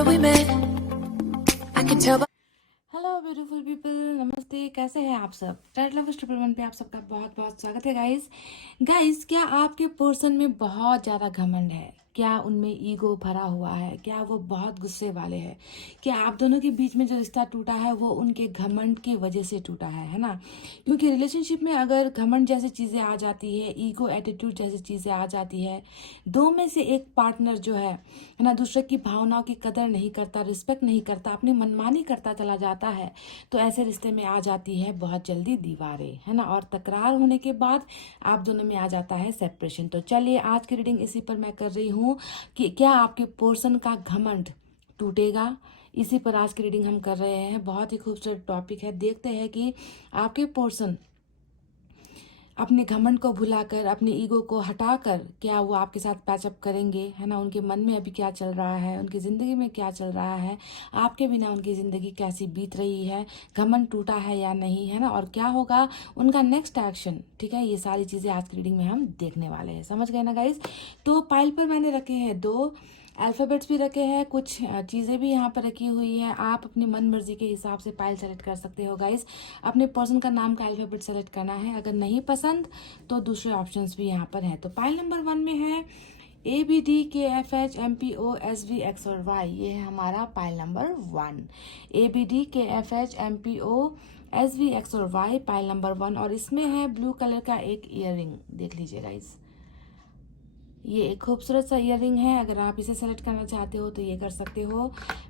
remember we met. I can tell by hello beautiful people, नमस्ते। कैसे हैं आप सब? रेड लवर्स 111 पे आप सबका बहुत बहुत स्वागत है गाइस, क्या आपके पर्सन में बहुत ज़्यादा घमंड है? क्या उनमें ईगो भरा हुआ है? क्या वो बहुत गुस्से वाले हैं? क्या आप दोनों के बीच में जो रिश्ता टूटा है वो उनके घमंड की वजह से टूटा है ना? क्योंकि रिलेशनशिप में अगर घमंड जैसी चीज़ें आ जाती है, ईगो एटीट्यूड जैसी चीज़ें आ जाती है, दो में से एक पार्टनर जो है ना, दूसरे की भावनाओं की कदर नहीं करता, रिस्पेक्ट नहीं करता, अपनी मनमानी करता चला जाता है, तो ऐसे रिश्ते में आ जाती है बहुत जल्दी दीवारें, है ना? और तकरार होने के बाद आप दोनों में आ जाता है सेपरेशन। तो चलिए आज की रीडिंग इसी पर मैं कर रही हूँ कि क्या आपके पर्सन का घमंड टूटेगा। इसी पर आज की रीडिंग हम कर रहे हैं। बहुत ही खूबसूरत टॉपिक है। देखते हैं कि आपके पर्सन अपने घमंड को भुलाकर, अपने ईगो को हटाकर क्या वो आपके साथ पैचअप करेंगे, है ना? उनके मन में अभी क्या चल रहा है, उनकी ज़िंदगी में क्या चल रहा है, आपके बिना उनकी ज़िंदगी कैसी बीत रही है, घमंड टूटा है या नहीं, है ना? और क्या होगा उनका नेक्स्ट एक्शन, ठीक है? ये सारी चीज़ें आज की रीडिंग में हम देखने वाले हैं। समझ गए ना गाइज? तो पाइल पर मैंने रखे हैं दो अल्फ़ाबेट्स भी रखे हैं, कुछ चीज़ें भी यहाँ पर रखी हुई हैं। आप अपनी मन मर्जी के हिसाब से पाइल सेलेक्ट कर सकते हो गाइस। अपने पर्सन का नाम का अल्फ़ाबेट सेलेक्ट करना है। अगर नहीं पसंद तो दूसरे ऑप्शंस भी यहाँ पर हैं। तो पाइल नंबर 1 में है ABDKFHMPOSVXOR Y। ये है हमारा pile number 1। ABDKFHMPOSVXOR Y pile number 1। और इसमें है ब्लू कलर का एक ईयररिंग, देख लीजिए गाइस। ये एक खूबसूरत सा ईयररिंग है। अगर आप इसे सेलेक्ट करना चाहते हो तो ये कर सकते हो।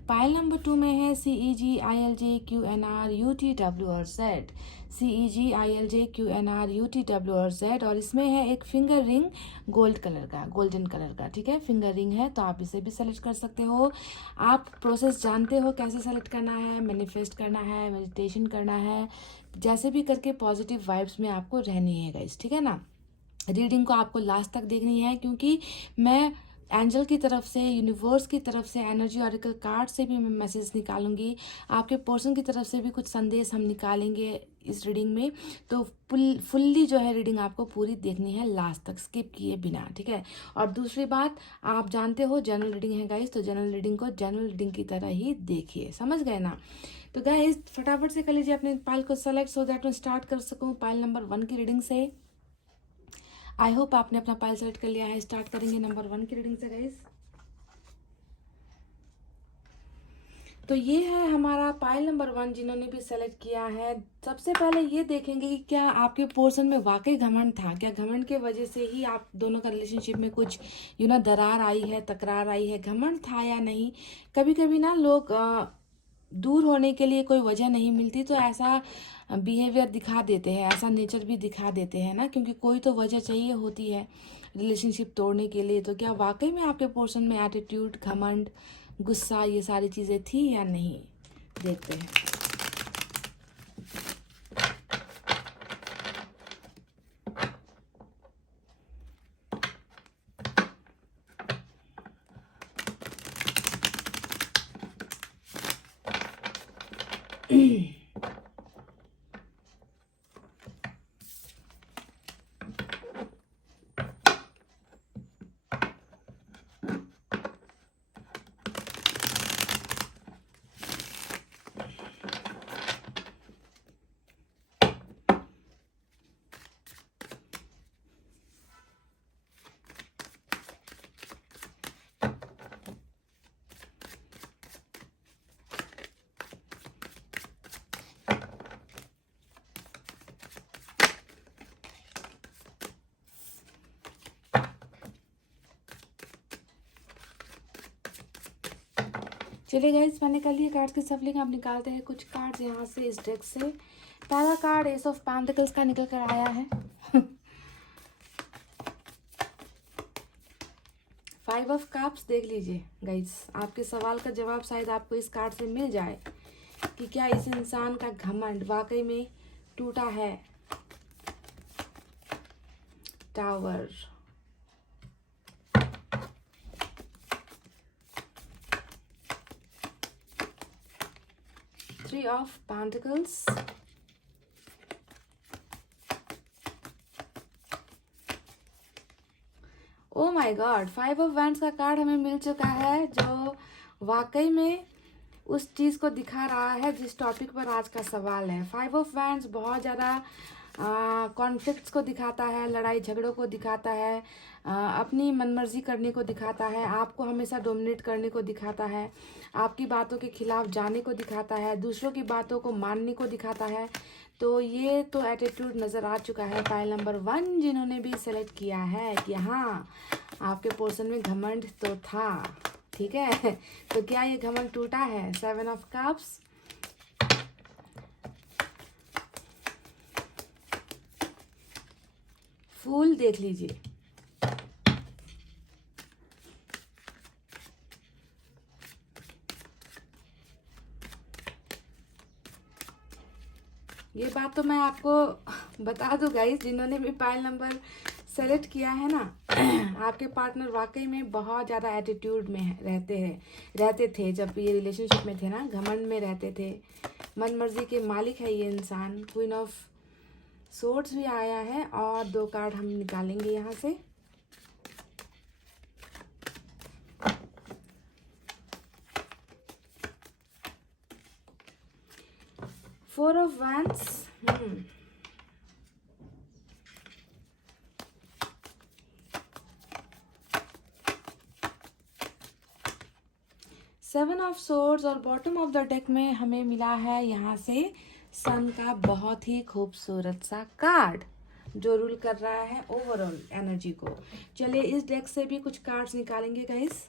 पाइल नंबर 2 में है CEGILJQNRUTW और Z। CEGILJQNRUTW और Z। और इसमें है एक फिंगर रिंग गोल्ड कलर का, गोल्डन कलर का, ठीक है? फिंगर रिंग है, तो आप इसे भी सेलेक्ट कर सकते हो। आप प्रोसेस जानते हो कैसे सेलेक्ट करना है, मैनिफेस्ट करना है, मेडिटेशन करना है, जैसे भी करके पॉजिटिव वाइब्स में आपको रहनी है गाइस, ठीक है ना? रीडिंग को आपको लास्ट तक देखनी है, क्योंकि मैं एंजल की तरफ से, यूनिवर्स की तरफ से, एनर्जी ऑरिकल कार्ड से भी मैं मैसेज निकालूंगी। आपके पर्सन की तरफ से भी कुछ संदेश हम निकालेंगे इस रीडिंग में। तो फुल्ली जो है रीडिंग आपको पूरी देखनी है लास्ट तक, स्किप किए बिना, ठीक है? और दूसरी बात, आप जानते हो जनरल रीडिंग है गाइस, तो जनरल रीडिंग को जनरल रीडिंग की तरह ही देखिए। समझ गए ना? तो गाइस फटाफट से कर लीजिए अपने पाइल को सेलेक्ट, सो दैट मैं स्टार्ट कर सकूँ पाइल नंबर 1 की रीडिंग से। आई होप आपने अपना पाइल सेलेक्ट कर लिया है। स्टार्ट करेंगे नंबर 1 की रीडिंग से गाइस। तो ये है हमारा पाइल नंबर 1, जिन्होंने भी सेलेक्ट किया है। सबसे पहले ये देखेंगे कि क्या आपके पोर्शन में वाकई घमंड था, क्या घमंड के वजह से ही आप दोनों का रिलेशनशिप में कुछ दरार आई है, तकरार आई है, घमंड था या नहीं। कभी कभी ना लोग दूर होने के लिए कोई वजह नहीं मिलती तो ऐसा बिहेवियर दिखा देते हैं, ऐसा नेचर भी दिखा देते हैं ना, क्योंकि कोई तो वजह चाहिए होती है रिलेशनशिप तोड़ने के लिए। तो क्या वाकई में आपके पोर्शन में एटीट्यूड, घमंड, गुस्सा, ये सारी चीज़ें थी या नहीं, देखते हैं। चलिए गाइस, मैंने कर लिया कार्ड्स की सफलिंग। आप निकालते हैं कुछ कार्ड्स यहाँ से इस डेक से। पहला कार्ड एस ऑफ पेंटिकल्स का निकल कर आया है। 5 ऑफ कप्स, देख लीजिए गाइस, आपके सवाल का जवाब शायद आपको इस कार्ड से मिल जाए कि क्या इस इंसान का घमंड वाकई में टूटा है। Tower, 3 of pentacles, oh my God, 5 of wands का कार्ड हमें मिल चुका है, जो वाकई में उस चीज़ को दिखा रहा है जिस टॉपिक पर आज का सवाल है। 5 ऑफ वैंड्स बहुत ज़्यादा कॉन्फ्लिक्ट्स को दिखाता है, लड़ाई झगड़ों को दिखाता है, अपनी मनमर्जी करने को दिखाता है, आपको हमेशा डोमिनेट करने को दिखाता है, आपकी बातों के खिलाफ जाने को दिखाता है, दूसरों की बातों को मानने को दिखाता है। तो ये तो एटीट्यूड नज़र आ चुका है पाइल नंबर 1 जिन्होंने भी सेलेक्ट किया है कि हाँ आपके पोर्शन में घमंड तो था। ठीक है, तो क्या ये घमंड टूटा है? 7 ऑफ कप्स, फूल देख लीजिए। ये बात तो मैं आपको बता दूं गाइस, जिन्होंने भी पाइल नंबर सेलेक्ट किया है ना, आपके पार्टनर वाकई में बहुत ज़्यादा एटीट्यूड में रहते थे जब ये रिलेशनशिप में थे ना, घमंड में रहते थे, मन मर्जी के मालिक है ये इंसान। क्वीन ऑफ सोर्ड्स भी आया है और 2 कार्ड हम निकालेंगे यहाँ से। Four of wands, seven of swords और बॉटम ऑफ द डेक में हमें मिला है यहाँ से सन का बहुत ही खूबसूरत सा कार्ड जो रूल कर रहा है ओवरऑल एनर्जी को। चलिए इस डेक से भी कुछ कार्ड्स निकालेंगे गाइस।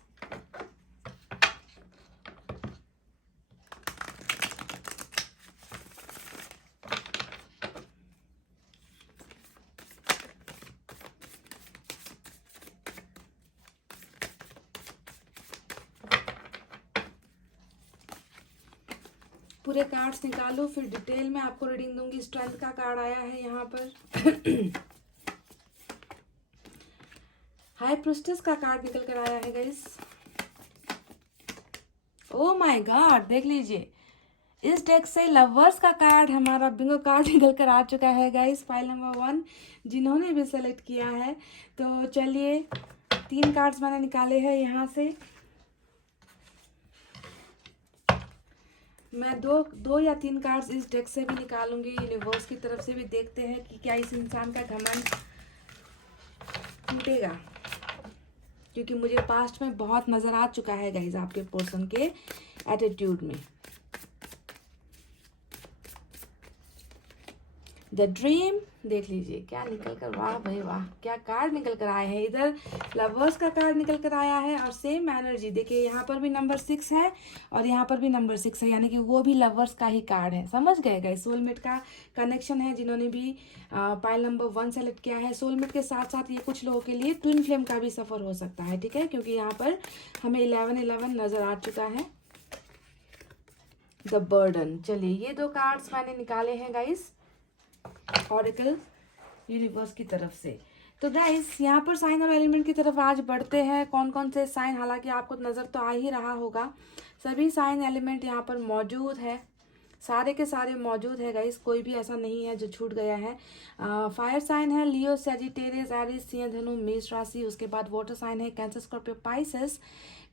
पूरे कार्ड्स निकालो, फिर डिटेल में आपको रीडिंग दूंगी। स्ट्रेंथ का कार्ड आया है यहाँ पर। हाई प्रिस्टेस का कार्ड निकल कर आया है गाइस। ओ माय गॉड, देख लीजिए इस डेक से लवर्स का कार्ड, हमारा बिंगो कार्ड निकल कर आ चुका है गाइस। फाइल नंबर 1 जिन्होंने भी सेलेक्ट किया है। तो चलिए 3 कार्ड्स मैंने निकाले हैं यहाँ से। मैं दो या 3 कार्ड्स इस डेक से भी निकालूंगी, यूनिवर्स की तरफ से भी देखते हैं कि क्या इस इंसान का घमंड टूटेगा, क्योंकि मुझे पास्ट में बहुत नजर आ चुका है गाइज आपके पर्सन के एटीट्यूड में। द ड्रीम देख लीजिए क्या निकल कर, वाह भाई वाह, क्या कार्ड निकल कर आए हैं। इधर लवर्स का कार्ड निकल कर आया है और सेम एनर्जी देखिए, यहाँ पर भी नंबर 6 है और यहाँ पर भी नंबर 6 है, यानी कि वो भी लवर्स का ही कार्ड है। समझ गए गाइस, सोलमेट का कनेक्शन है। जिन्होंने भी पाइल नंबर 1 सेलेक्ट किया है, सोलमेट के साथ साथ ये कुछ लोगों के लिए ट्विन फ्लेम का भी सफर हो सकता है। ठीक है, क्योंकि यहाँ पर हमें 11-11 नजर आ चुका है। The burden. चलिए ये 2 कार्ड्स मैंने निकाले हैं गाइस ऑरेकल यूनिवर्स की तरफ से। तो गाइस यहाँ पर साइन और एलिमेंट की तरफ आज बढ़ते हैं। कौन कौन से साइन, हालांकि आपको नज़र तो आ ही रहा होगा, सभी साइन एलिमेंट यहाँ पर मौजूद है, सारे के सारे मौजूद है गाइस, कोई भी ऐसा नहीं है जो छूट गया है। फायर साइन है लियो, सैजिटेरियस, एरीज, सिंह, धनु, मेष राशि। उसके बाद वाटर साइन है कैंसर, स्कॉर्पियो, पाइसेस।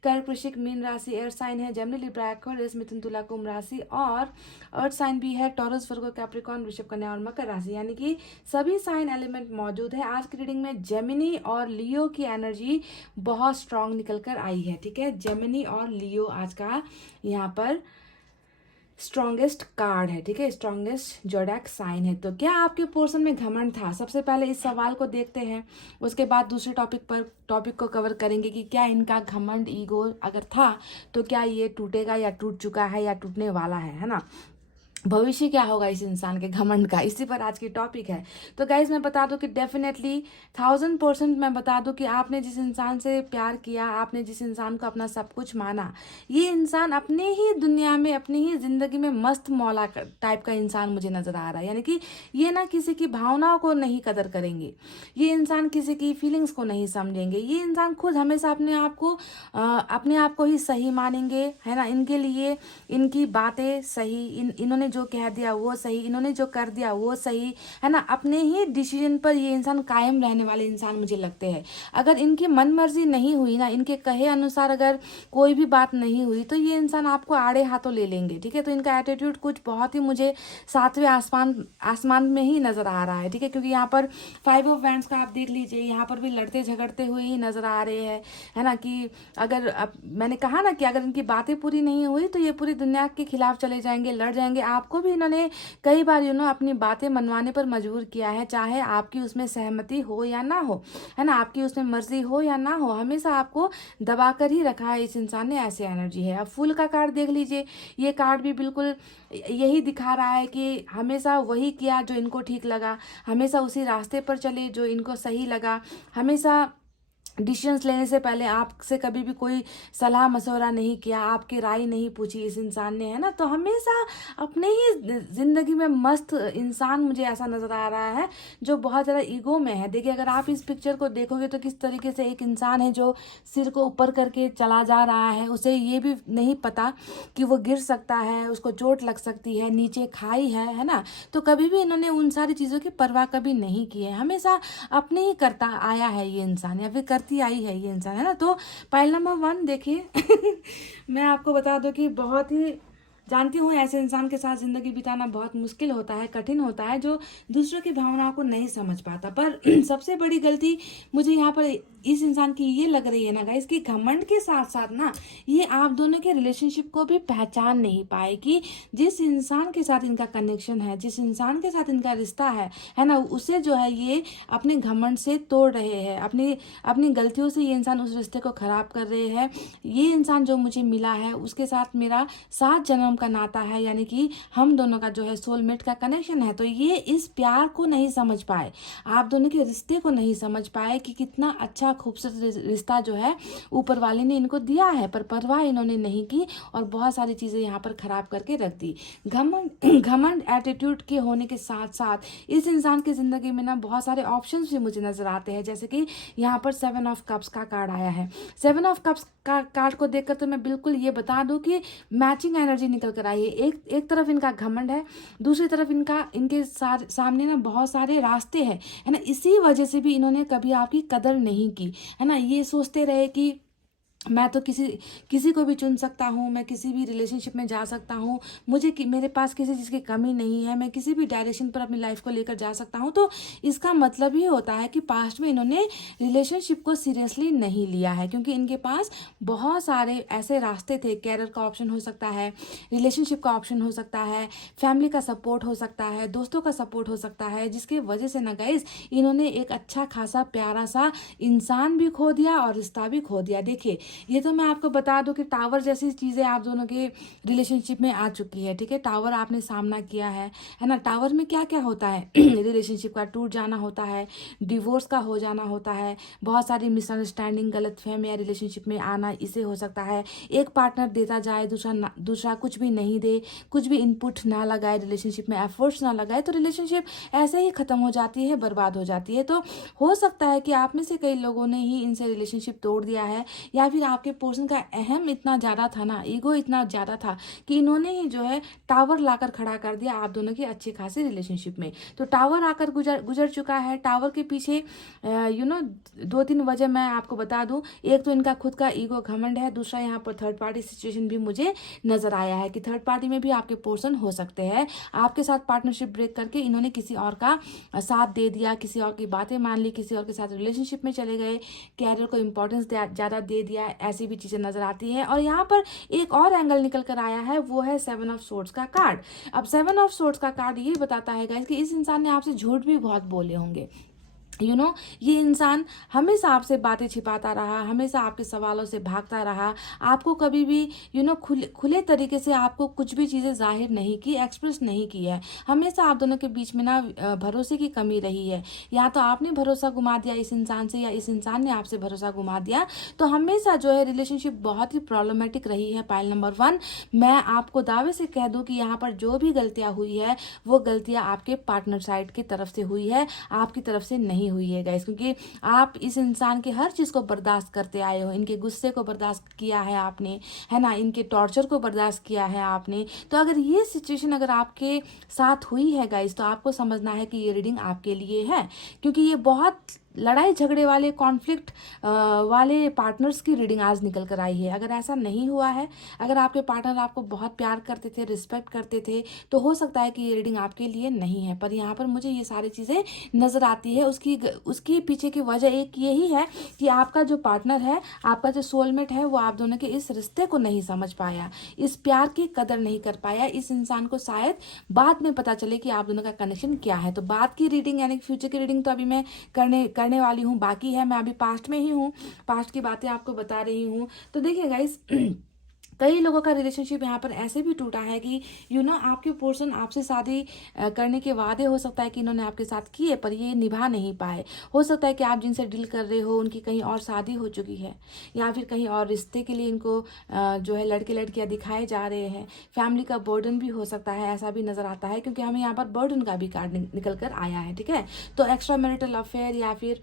कर्क, वृश्चिक, मीन राशि। एयर साइन है जेमिनी, लिब्रा, एक्वेरियस, मिथुन, तुला, कुंभ राशि। और अर्थ साइन भी है टॉरस, वर्गो, कैप्रिकॉर्न, वृषभ, कन्या और मकर राशि। यानी कि सभी साइन एलिमेंट मौजूद है। आज की रीडिंग में जेमिनी और लियो की एनर्जी बहुत स्ट्रांग निकल कर आई है। ठीक है, जेमिनी और लियो आज का यहाँ पर स्ट्रॉन्गेस्ट कार्ड है। ठीक है, स्ट्रॉन्गेस्ट जोडैक साइन है। तो क्या आपके पोर्शन में घमंड था? सबसे पहले इस सवाल को देखते हैं, उसके बाद दूसरे टॉपिक को कवर करेंगे कि क्या इनका घमंड, ईगो अगर था तो क्या ये टूटेगा या टूट चुका है या टूटने वाला है ना। भविष्य क्या होगा इस इंसान के घमंड का, इसी पर आज की टॉपिक है। तो गाइज मैं बता दूं कि डेफिनेटली 1000% मैं बता दूं कि आपने जिस इंसान से प्यार किया, आपने जिस इंसान को अपना सब कुछ माना, ये इंसान अपने ही दुनिया में, अपनी ही जिंदगी में मस्त मौला टाइप का इंसान मुझे नजर आ रहा है। यानी कि ये ना किसी की भावनाओं को नहीं कदर करेंगे, ये इंसान किसी की फीलिंग्स को नहीं समझेंगे, ये इंसान खुद हमेशा अपने आप को ही सही मानेंगे, है ना। इनके लिए इनकी बातें सही, इन्होंने इन्होंने जो कह दिया वो सही, इन्होंने जो कर दिया वो सही, है ना। अपने ही डिसीजन पर ये इंसान कायम रहने वाले इंसान मुझे लगते हैं। अगर इनकी मन मर्जी नहीं हुई ना, इनके कहे अनुसार अगर कोई भी बात नहीं हुई, तो ये इंसान आपको आड़े हाथों ले लेंगे, ठीक है। तो इनका एटीट्यूड कुछ बहुत ही मुझे सातवें आसमान में ही नजर आ रहा है, ठीक है। क्योंकि यहाँ पर 5 ऑफ वैंड्स का आप देख लीजिए, यहाँ पर भी लड़ते झगड़ते हुए ही नजर आ रहे हैं, है ना। कि अगर मैंने कहा ना कि अगर इनकी बातें पूरी नहीं हुई तो ये पूरी दुनिया के खिलाफ चले जाएंगे, लड़ जाएंगे। आपको भी इन्होंने कई बार अपनी बातें मनवाने पर मजबूर किया है, चाहे आपकी उसमें सहमति हो या ना हो, है ना, आपकी उसमें मर्जी हो या ना हो, हमेशा आपको दबा कर ही रखा है इस इंसान ने, ऐसे एनर्जी है। अब फूल का कार्ड देख लीजिए, ये कार्ड भी बिल्कुल यही दिखा रहा है कि हमेशा वही किया जो इनको ठीक लगा, हमेशा उसी रास्ते पर चले जो इनको सही लगा, हमेशा डिसीजंस लेने से पहले आपसे कभी भी कोई सलाह मशवरा नहीं किया, आपकी राय नहीं पूछी इस इंसान ने, है ना। तो हमेशा अपने ही जिंदगी में मस्त इंसान मुझे ऐसा नजर आ रहा है जो बहुत ज़्यादा ईगो में है। देखिए, अगर आप इस पिक्चर को देखोगे तो किस तरीके से एक इंसान है जो सिर को ऊपर करके चला जा रहा है, उसे ये भी नहीं पता कि वो गिर सकता है, उसको चोट लग सकती है, नीचे खाई है ना। तो कभी भी इन्होंने उन सारी चीज़ों की परवाह कभी नहीं की है, हमेशा अपने ही करता आया है ये इंसान, या फिर आई है ये इंसान, है ना। तो पाइल नंबर 1 देखिए मैं आपको बता दूं कि बहुत ही जानती हूँ ऐसे इंसान के साथ जिंदगी बिताना बहुत मुश्किल होता है, कठिन होता है, जो दूसरों की भावनाओं को नहीं समझ पाता। पर सबसे बड़ी गलती मुझे यहाँ पर इस इंसान की ये लग रही है ना गाइस, कि घमंड के साथ साथ ना ये आप दोनों के रिलेशनशिप को भी पहचान नहीं पाए कि जिस इंसान के साथ इनका कनेक्शन है, जिस इंसान के साथ इनका रिश्ता है ना, उसे जो है ये अपने घमंड से तोड़ रहे हैं, अपनी गलतियों से ये इंसान उस रिश्ते को खराब कर रहे हैं। ये इंसान जो मुझे मिला है उसके साथ मेरा 7 जन्म का नाता है, यानी कि हम दोनों का जो है सोलमेट का कनेक्शन है। तो ये इस प्यार को नहीं समझ पाए, आप दोनों के रिश्ते को नहीं समझ पाए कि कितना अच्छा खूबसूरत रिश्ता जो है ऊपर वाले ने इनको दिया है, पर परवाह इन्होंने नहीं की और बहुत सारी चीजें यहाँ पर खराब करके रख दी। घमंड एटीट्यूड के होने के साथ साथ इस इंसान की जिंदगी में ना बहुत सारे ऑप्शंस भी मुझे नजर आते हैं। जैसे कि यहाँ पर 7 ऑफ कप्स का कार्ड आया है। 7 ऑफ कप्स का कार्ड को देखकर तो मैं बिल्कुल ये बता दूं कि मैचिंग एनर्जी निकल कर आई है। एक तरफ इनका घमंड है, दूसरी तरफ इनके सामने ना बहुत सारे रास्ते हैं, है ना। इसी वजह से भी इन्होंने कभी आपकी कदर नहीं की, है ना। ये सोचते रहे कि मैं तो किसी को भी चुन सकता हूँ, मैं किसी भी रिलेशनशिप में जा सकता हूँ, मेरे पास किसी चीज़ की कमी नहीं है, मैं किसी भी डायरेक्शन पर अपनी लाइफ को लेकर जा सकता हूँ। तो इसका मतलब ये होता है कि पास्ट में इन्होंने रिलेशनशिप को सीरियसली नहीं लिया है, क्योंकि इनके पास बहुत सारे ऐसे रास्ते थे। कैरियर का ऑप्शन हो सकता है, रिलेशनशिप का ऑप्शन हो सकता है, फैमिली का सपोर्ट हो सकता है, दोस्तों का सपोर्ट हो सकता है, जिसकी वजह से ना गाइस इन्होंने एक अच्छा खासा प्यारा सा इंसान भी खो दिया और रिश्ता भी खो दिया। देखिए, ये तो मैं आपको बता दूं कि टावर जैसी चीजें आप दोनों के रिलेशनशिप में आ चुकी है, ठीक है। टावर आपने सामना किया है ना। टावर में क्या क्या होता है रिलेशनशिप का टूट जाना होता है, डिवोर्स का हो जाना होता है, बहुत सारी मिसअंडरस्टैंडिंग, गलतफहमी या रिलेशनशिप में आना, इसे हो सकता है। एक पार्टनर देता जाए, दूसरा कुछ भी नहीं दे, कुछ भी इनपुट ना लगाए, रिलेशनशिप में एफर्ट्स ना लगाए, तो रिलेशनशिप ऐसे ही खत्म हो जाती है, बर्बाद हो जाती है। तो हो सकता है कि आप में से कई लोगों ने ही इनसे रिलेशनशिप तोड़ दिया है, या फिर आपके पर्सन का अहम इतना ज़्यादा था ना, ईगो इतना ज़्यादा था कि इन्होंने ही जो है टावर लाकर खड़ा कर दिया आप दोनों के अच्छे खासे रिलेशनशिप में। तो टावर आकर गुजर चुका है। टावर के पीछे 2-3 वजह मैं आपको बता दूं। एक तो इनका खुद का ईगो, घमंड है, दूसरा यहाँ पर थर्ड पार्टी सिचुएशन भी मुझे नजर आया है कि थर्ड पार्टी में भी आपके पर्सन हो सकते हैं। आपके साथ पार्टनरशिप ब्रेक करके इन्होंने किसी और का साथ दे दिया, किसी और की बातें मान ली, किसी और के साथ रिलेशनशिप में चले गए, कैरियर को इंपॉर्टेंस ज़्यादा दे दिया, ऐसी भी चीजें नजर आती है। और यहाँ पर एक और एंगल निकल कर आया है, वो है 7 ऑफ सोर्ड्स का कार्ड। अब 7 ऑफ सोर्ड्स का कार्ड ये बताता है गाइस कि इस इंसान ने आपसे झूठ भी बहुत बोले होंगे। ये इंसान हमेशा आपसे बातें छिपाता रहा, हमेशा आपके सवालों से भागता रहा, आपको कभी भी खुले तरीके से आपको कुछ भी चीज़ें जाहिर नहीं की, एक्सप्रेस नहीं की है। हमेशा आप दोनों के बीच में ना भरोसे की कमी रही है, या तो आपने भरोसा गुमा दिया इस इंसान से, या इस इंसान ने आपसे भरोसा गुमा दिया। तो हमेशा जो है रिलेशनशिप बहुत ही प्रॉब्लमेटिक रही है। पाइल नंबर 1, मैं आपको दावे से कह दूं कि यहाँ पर जो भी गलतियाँ हुई है वो गलतियाँ आपके पार्टनर साइड की तरफ से हुई है, आपकी तरफ से नहीं नहीं हुई है गाइस, क्योंकि आप इस इंसान के हर चीज़ को बर्दाश्त करते आए हो। इनके गुस्से को बर्दाश्त किया है आपने, है ना, इनके टॉर्चर को बर्दाश्त किया है आपने। तो अगर ये सिचुएशन अगर आपके साथ हुई है गाइस, तो आपको समझना है कि ये रीडिंग आपके लिए है, क्योंकि ये बहुत लड़ाई झगड़े वाले, कॉन्फ्लिक्ट वाले पार्टनर्स की रीडिंग आज निकल कर आई है। अगर ऐसा नहीं हुआ है, अगर आपके पार्टनर आपको बहुत प्यार करते थे, रिस्पेक्ट करते थे, तो हो सकता है कि ये रीडिंग आपके लिए नहीं है। पर यहाँ पर मुझे ये सारी चीज़ें नज़र आती है। उसकी पीछे की वजह एक यही है कि आपका जो पार्टनर है, आपका जो सोलमेट है, वो आप दोनों के इस रिश्ते को नहीं समझ पाया, इस प्यार की कदर नहीं कर पाया। इस इंसान को शायद बाद में पता चले कि आप दोनों का कनेक्शन क्या है। तो बाद की रीडिंग यानी फ्यूचर की रीडिंग तो अभी मैं करने वाली हूँ, बाकी है। मैं अभी पास्ट में ही हूँ, पास्ट की बातें आपको बता रही हूँ। तो देखिए गाइस, कई लोगों का रिलेशनशिप यहाँ पर ऐसे भी टूटा है कि आपके पर्सन आपसे शादी करने के वादे हो सकता है कि इन्होंने आपके साथ किए, पर ये निभा नहीं पाए। हो सकता है कि आप जिनसे डील कर रहे हो उनकी कहीं और शादी हो चुकी है, या फिर कहीं और रिश्ते के लिए इनको जो है लड़के लड़कियाँ दिखाए जा रहे हैं। फैमिली का बर्डन भी हो सकता है, ऐसा भी नज़र आता है, क्योंकि हमें यहाँ पर बर्डन का भी कार्ड निकल कर आया है। ठीक है, तो एक्स्ट्रा मैरिटल अफेयर या फिर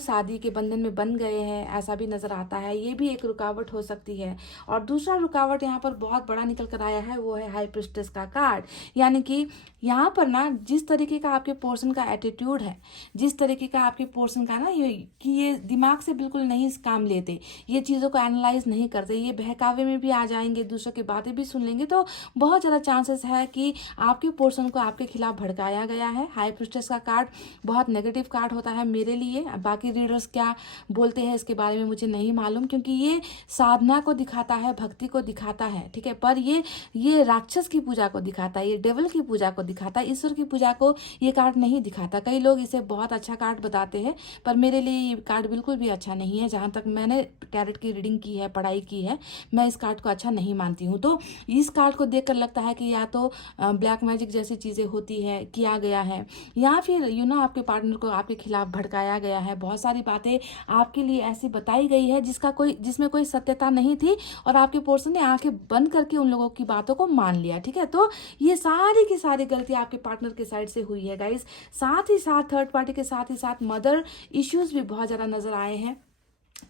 शादी के बंधन में बन गए हैं, ऐसा भी नज़र आता है। ये भी एक रुकावट हो सकती है। और दूसरा रुकावट यहाँ पर बहुत बड़ा निकल कर आया है, वो है हाई प्रिस्टेस का कार्ड। यानी कि यहाँ पर ना जिस तरीके का आपके पर्सन का एटीट्यूड है, जिस तरीके का आपके पर्सन का ना ये दिमाग से बिल्कुल नहीं काम लेते, ये चीज़ों को एनालाइज नहीं करते, ये बहकावे में भी आ जाएंगे, दूसरों की बातें भी सुन लेंगे। तो बहुत ज़्यादा चांसेस है कि आपके पर्सन को आपके खिलाफ भड़काया गया है। हाई प्रिस्टेस का कार्ड बहुत नेगेटिव कार्ड होता है मेरे लिए। बाकी रीडर्स क्या बोलते हैं इसके बारे में मुझे नहीं मालूम, क्योंकि ये साधना को दिखाता है, भक्ति को दिखाता है। ठीक है, पर ये राक्षस की पूजा को दिखाता है, ये डेविल की पूजा को दिखाता है, ईश्वर की पूजा को ये कार्ड नहीं दिखाता। कई लोग इसे बहुत अच्छा कार्ड बताते हैं, पर मेरे लिए ये कार्ड बिल्कुल भी अच्छा नहीं है। जहाँ तक मैंने टैरोट की रीडिंग की है, पढ़ाई की है, मैं इस कार्ड को अच्छा नहीं मानती हूँ। तो इस कार्ड को देखकर लगता है कि या तो ब्लैक मैजिक जैसी चीज़ें होती है, किया गया है, या फिर आपके पार्टनर को आपके खिलाफ भड़काया गया है। बहुत सारी बातें आपके लिए ऐसी बताई गई है जिसमें कोई सत्यता नहीं थी, और आपके पर्सन ने आंखें बंद करके उन लोगों की बातों को मान लिया। ठीक है, तो ये सारी की सारी गलती आपके पार्टनर के साइड से हुई है गाइस। साथ ही साथ थर्ड पार्टी के साथ ही साथ मदर इश्यूज भी बहुत ज़्यादा नजर आए हैं।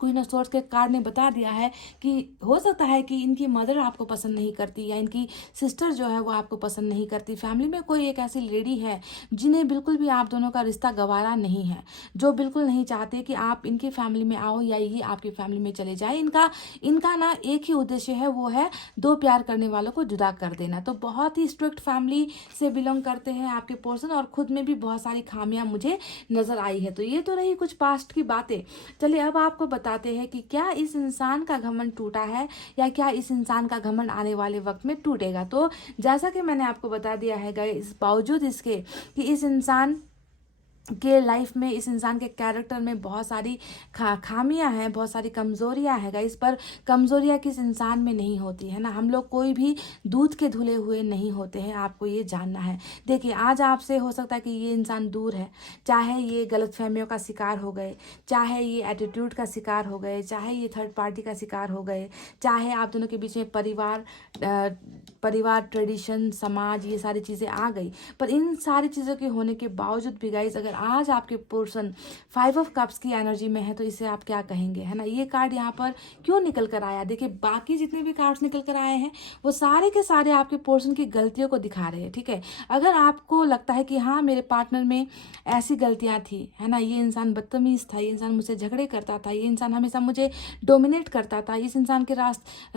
क्वीन ऑफ सोर्ड्स के कार्ड ने बता दिया है कि हो सकता है कि इनकी मदर आपको पसंद नहीं करती, या इनकी सिस्टर जो है वो आपको पसंद नहीं करती। फैमिली में कोई एक ऐसी लेडी है जिन्हें बिल्कुल भी आप दोनों का रिश्ता गवारा नहीं है, जो बिल्कुल नहीं चाहते कि आप इनकी फैमिली में आओ या ये आपकी फैमिली में चले जाए। इनका ना एक ही उद्देश्य है, वो है दो प्यार करने वालों को जुदा कर देना। तो बहुत ही स्ट्रिक्ट फैमिली से बिलोंग करते हैं आपके पर्सन, और खुद में भी बहुत सारी खामियां मुझे नजर आई है। तो ये तो रही कुछ पास्ट की बातें। चलिए अब आपको बताते हैं कि क्या इस इंसान का घमंड टूटा है, या क्या इस इंसान का घमंड आने वाले वक्त में टूटेगा। तो जैसा कि मैंने आपको बता दिया है गाइस, बावजूद इसके कि इस इंसान के लाइफ में, इस इंसान के कैरेक्टर में बहुत सारी खामियां हैं, बहुत सारी कमजोरियां हैं गाइस, पर कमजोरियां किस इंसान में नहीं होती है ना। हम लोग कोई भी दूध के धुले हुए नहीं होते हैं, आपको ये जानना है। देखिए, आज आपसे हो सकता है कि ये इंसान दूर है, चाहे ये गलतफहमियों का शिकार हो गए, चाहे ये एटीट्यूड का शिकार हो गए, चाहे ये थर्ड पार्टी का शिकार हो गए, चाहे आप दोनों के बीच में परिवार ट्रेडिशन, समाज, ये सारी चीज़ें आ गई। पर इन सारी चीज़ों के होने के बावजूद भी गाइस, अगर आज आपके पर्सन 5 ऑफ कप्स की एनर्जी में है, तो इसे आप क्या कहेंगे, है ना। ये कार्ड यहाँ पर क्यों निकल कर आया, देखिए बाकी जितने भी कार्ड्स निकल कर आए हैं वो सारे के सारे आपके पर्सन की गलतियों को दिखा रहे हैं। ठीक है, अगर आपको लगता है कि हाँ मेरे पार्टनर में ऐसी गलतियाँ थी, है ना, ये इंसान बदतमीज़ था, ये इंसान मुझसे झगड़े करता था, ये इंसान हमेशा मुझे डोमिनेट करता था, इस इंसान के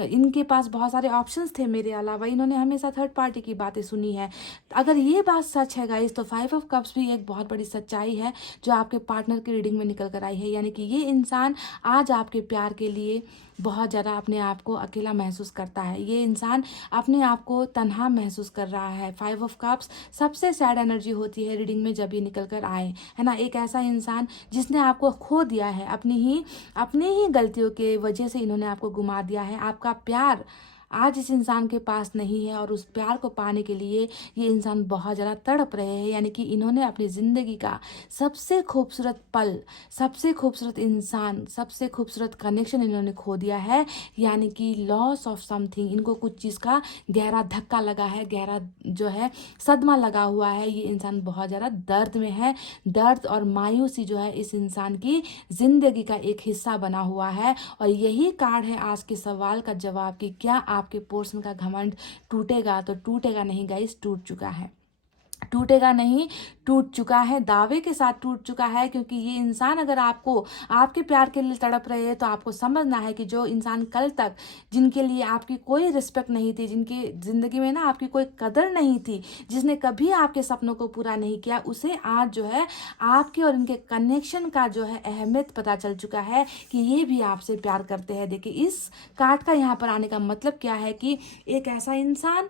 इनके पास बहुत सारे ऑप्शंस थे मेरे अलावा, इन्होंने हमेशा थर्ड पार्टी की बातें सुनी है। अगर ये बात सच है गाइस, तो 5 ऑफ कप्स भी एक बहुत बड़ी सच्चाई है जो आपके पार्टनर की रीडिंग में निकल कर आई है। यानी कि ये इंसान आज आपके प्यार के लिए बहुत ज़्यादा अपने आप को अकेला महसूस करता है, ये इंसान अपने आप को तन्हा महसूस कर रहा है। 5 ऑफ कप्स सबसे सैड एनर्जी होती है रीडिंग में जब ये निकल कर आए, है ना। एक ऐसा इंसान जिसने आपको खो दिया है, अपनी ही गलतियों के वजह से इन्होंने आपको गुमा दिया है। आपका प्यार आज इस इंसान के पास नहीं है और उस प्यार को पाने के लिए ये इंसान बहुत ज़्यादा तड़प रहे हैं। यानी कि इन्होंने अपनी ज़िंदगी का सबसे खूबसूरत पल, सबसे खूबसूरत इंसान, सबसे खूबसूरत कनेक्शन इन्होंने खो दिया है। यानी कि लॉस ऑफ समथिंग, इनको कुछ चीज़ का गहरा धक्का लगा है, गहरा जो है सदमा लगा हुआ है। ये इंसान बहुत ज़्यादा दर्द में है। दर्द और मायूसी जो है इस इंसान की ज़िंदगी का एक हिस्सा बना हुआ है। और यही कार्ड है आज के सवाल का जवाब कि क्या आपके पोर्शन का घमंड टूटेगा? तो टूटेगा नहीं गाइस, टूट चुका है। टूटेगा नहीं, टूट चुका है, दावे के साथ टूट चुका है। क्योंकि ये इंसान अगर आपको आपके प्यार के लिए तड़प रहे हैं तो आपको समझना है कि जो इंसान कल तक जिनके लिए आपकी कोई रिस्पेक्ट नहीं थी, जिनकी ज़िंदगी में ना आपकी कोई कदर नहीं थी, जिसने कभी आपके सपनों को पूरा नहीं किया, उसे आज जो है आपके और इनके कनेक्शन का जो है अहमियत पता चल चुका है कि ये भी आपसे प्यार करते हैं। देखिए इस कार्ड का यहाँ पर आने का मतलब क्या है कि एक ऐसा इंसान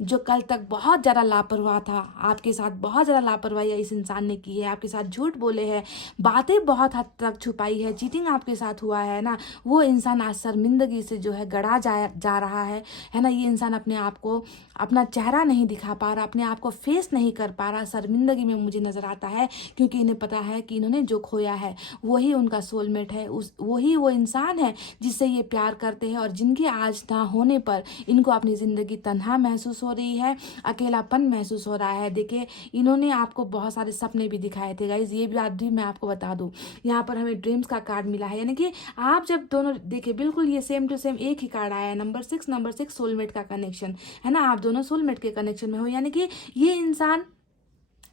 जो कल तक बहुत ज़्यादा लापरवाह था, आपके साथ बहुत ज़्यादा लापरवाही इस इंसान ने की है, आपके साथ झूठ बोले हैं, बातें बहुत हद तक छुपाई है, चीटिंग आपके साथ हुआ है ना, वो इंसान आज शर्मिंदगी से जो है गड़ा जा रहा है ना। ये इंसान अपने आप को, अपना चेहरा नहीं दिखा पा रहा, अपने आप को फेस नहीं कर पा रहा, शर्मिंदगी में मुझे नज़र आता है। क्योंकि इन्हें पता है कि इन्होंने जो खोया है वही उनका सोलमेट है, वही वो इंसान है जिससे ये प्यार करते हैं और जिनके आज ना होने पर इनको अपनी ज़िंदगी तन्हा महसूस हो रही है, अकेलापन महसूस हो रहा है। देखिए इन्होंने आपको बहुत सारे सपने भी दिखाए थे गाइज, ये बात भी मैं आपको बता दूं। यहाँ पर हमें ड्रीम्स का कार्ड मिला है। यानी कि आप जब दोनों देखिए बिल्कुल ये सेम टू सेम एक ही कार्ड आया है, नंबर 6 सोलमेट का कनेक्शन है ना। आप दोनों सोलमेट के कनेक्शन में हो। यानी कि ये इंसान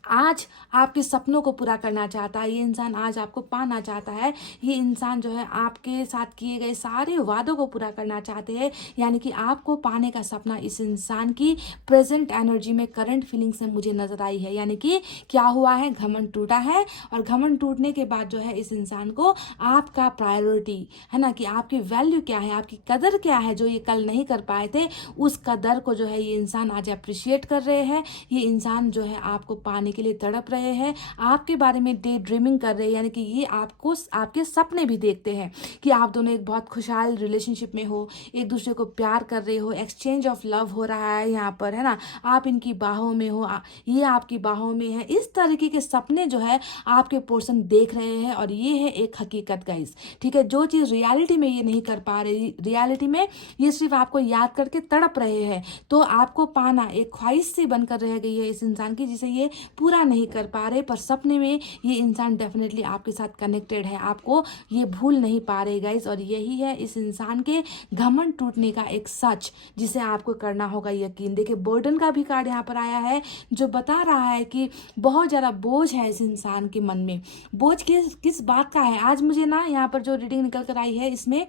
आज आपके सपनों को पूरा करना चाहता है, ये इंसान आज आपको पाना चाहता है, ये इंसान जो है आपके साथ किए गए सारे वादों को पूरा करना चाहते हैं। यानी कि आपको पाने का सपना इस इंसान की प्रेजेंट एनर्जी में, करंट फीलिंग्स में मुझे नजर आई है। यानी कि क्या हुआ है, घमंड टूटा है और घमंड टूटने के बाद जो है इस इंसान को आपका प्रायोरिटी है ना, कि आपकी वैल्यू क्या है, आपकी कदर क्या है, जो ये कल नहीं कर पाए थे उस कदर को जो है ये इंसान आज अप्रिशिएट कर रहे हैं। ये इंसान जो है आपको पाने के लिए तड़प रहे हैं, आपके बारे में डे ड्रीमिंग कर रहे हैं। यानी कि ये आपको आपके सपने भी देखते हैं कि आप दोनों एक बहुत खुशहाल रिलेशनशिप में हो, एक दूसरे को प्यार कर रहे हो, एक्सचेंज ऑफ लव हो रहा है यहाँ पर है ना, आप इनकी बाहों में हो, ये आपकी बाहों में है। इस तरीके के सपने जो है आपके पोर्शन देख रहे हैं और ये है एक हकीकत गाइस, ठीक है। जो चीज़ रियलिटी में ये नहीं कर पा रहे, रियलिटी में ये सिर्फ आपको याद करके तड़प रहे हैं, तो आपको पाना एक ख्वाहिश सी बनकर रह गई है इस इंसान की, जिसे ये पूरा नहीं कर पा रहे। पर सपने में ये इंसान डेफिनेटली आपके साथ कनेक्टेड है, आपको ये भूल नहीं पा रहे गाइस। और यही है इस इंसान के घमंड टूटने का एक सच, जिसे आपको करना होगा यकीन। देखिए बर्डन का भी कार्ड यहाँ पर आया है, जो बता रहा है कि बहुत ज़्यादा बोझ है इस इंसान के मन में। बोझ किस बात का है? आज मुझे ना यहाँ पर जो रीडिंग निकल कर आई है इसमें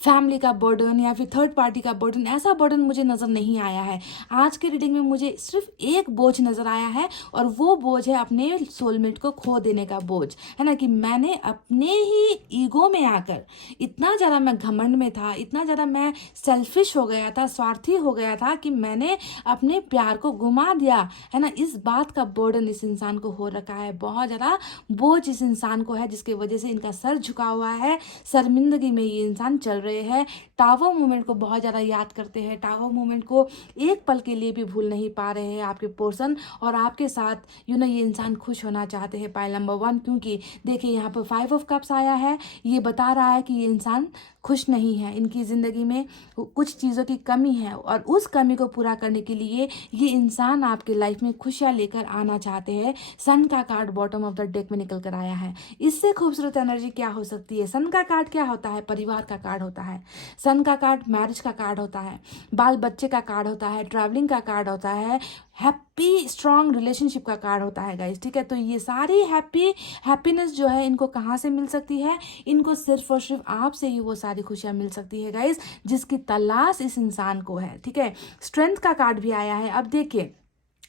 फैमिली का बर्डन या फिर थर्ड पार्टी का बर्डन, ऐसा बर्डन मुझे नज़र नहीं आया है। आज के रीडिंग में मुझे सिर्फ एक बोझ नज़र आया है और वो बोझ है अपने सोलमेट को खो देने का बोझ, है ना। कि मैंने अपने ही ईगो में आकर इतना ज़्यादा मैं घमंड में था, इतना ज़्यादा मैं सेल्फिश हो गया था, स्वार्थी हो गया था कि मैंने अपने प्यार को गुमा दिया, है ना। इस बात का बर्डन इस इंसान को हो रखा है, बहुत ज़्यादा बोझ इस इंसान को है, जिसकी वजह से इनका सर झुका हुआ है, शर्मिंदगी में ये इंसान चल रहे हैं। टावर मूवमेंट को बहुत ज़्यादा याद करते हैं, टावर मूवमेंट को एक पल के लिए भी भूल नहीं पा रहे हैं आपके पर्सन। और आपके साथ ये इंसान खुश होना चाहते हैं, पाइल नंबर 1। क्योंकि देखिए यहाँ पर 5 ऑफ कप्स आया है, ये बता रहा है कि ये इंसान खुश नहीं है, इनकी ज़िंदगी में कुछ चीज़ों की कमी है और उस कमी को पूरा करने के लिए ये इंसान आपके लाइफ में खुशियाँ लेकर आना चाहते हैं। सन का card bottom of the deck में निकल कर आया है। इससे खूबसूरत एनर्जी क्या हो सकती है? सन का कार्ड क्या होता है? परिवार का कार्ड होता है। सन का कार्ड मैरिज का कार्ड होता है, बाल बच्चे का कार्ड होता है, ट्रैवलिंग का कार्ड होता है, हैप्पी स्ट्रॉन्ग रिलेशनशिप का कार्ड होता है गाइस, ठीक है। तो ये सारी हैप्पीनेस जो है इनको कहाँ से मिल सकती है? इनको सिर्फ और सिर्फ आपसे ही वो सारी खुशियाँ मिल सकती है गाइस, जिसकी तलाश इस इंसान को है, ठीक है। स्ट्रेंथ का कार्ड भी आया है। अब देखिए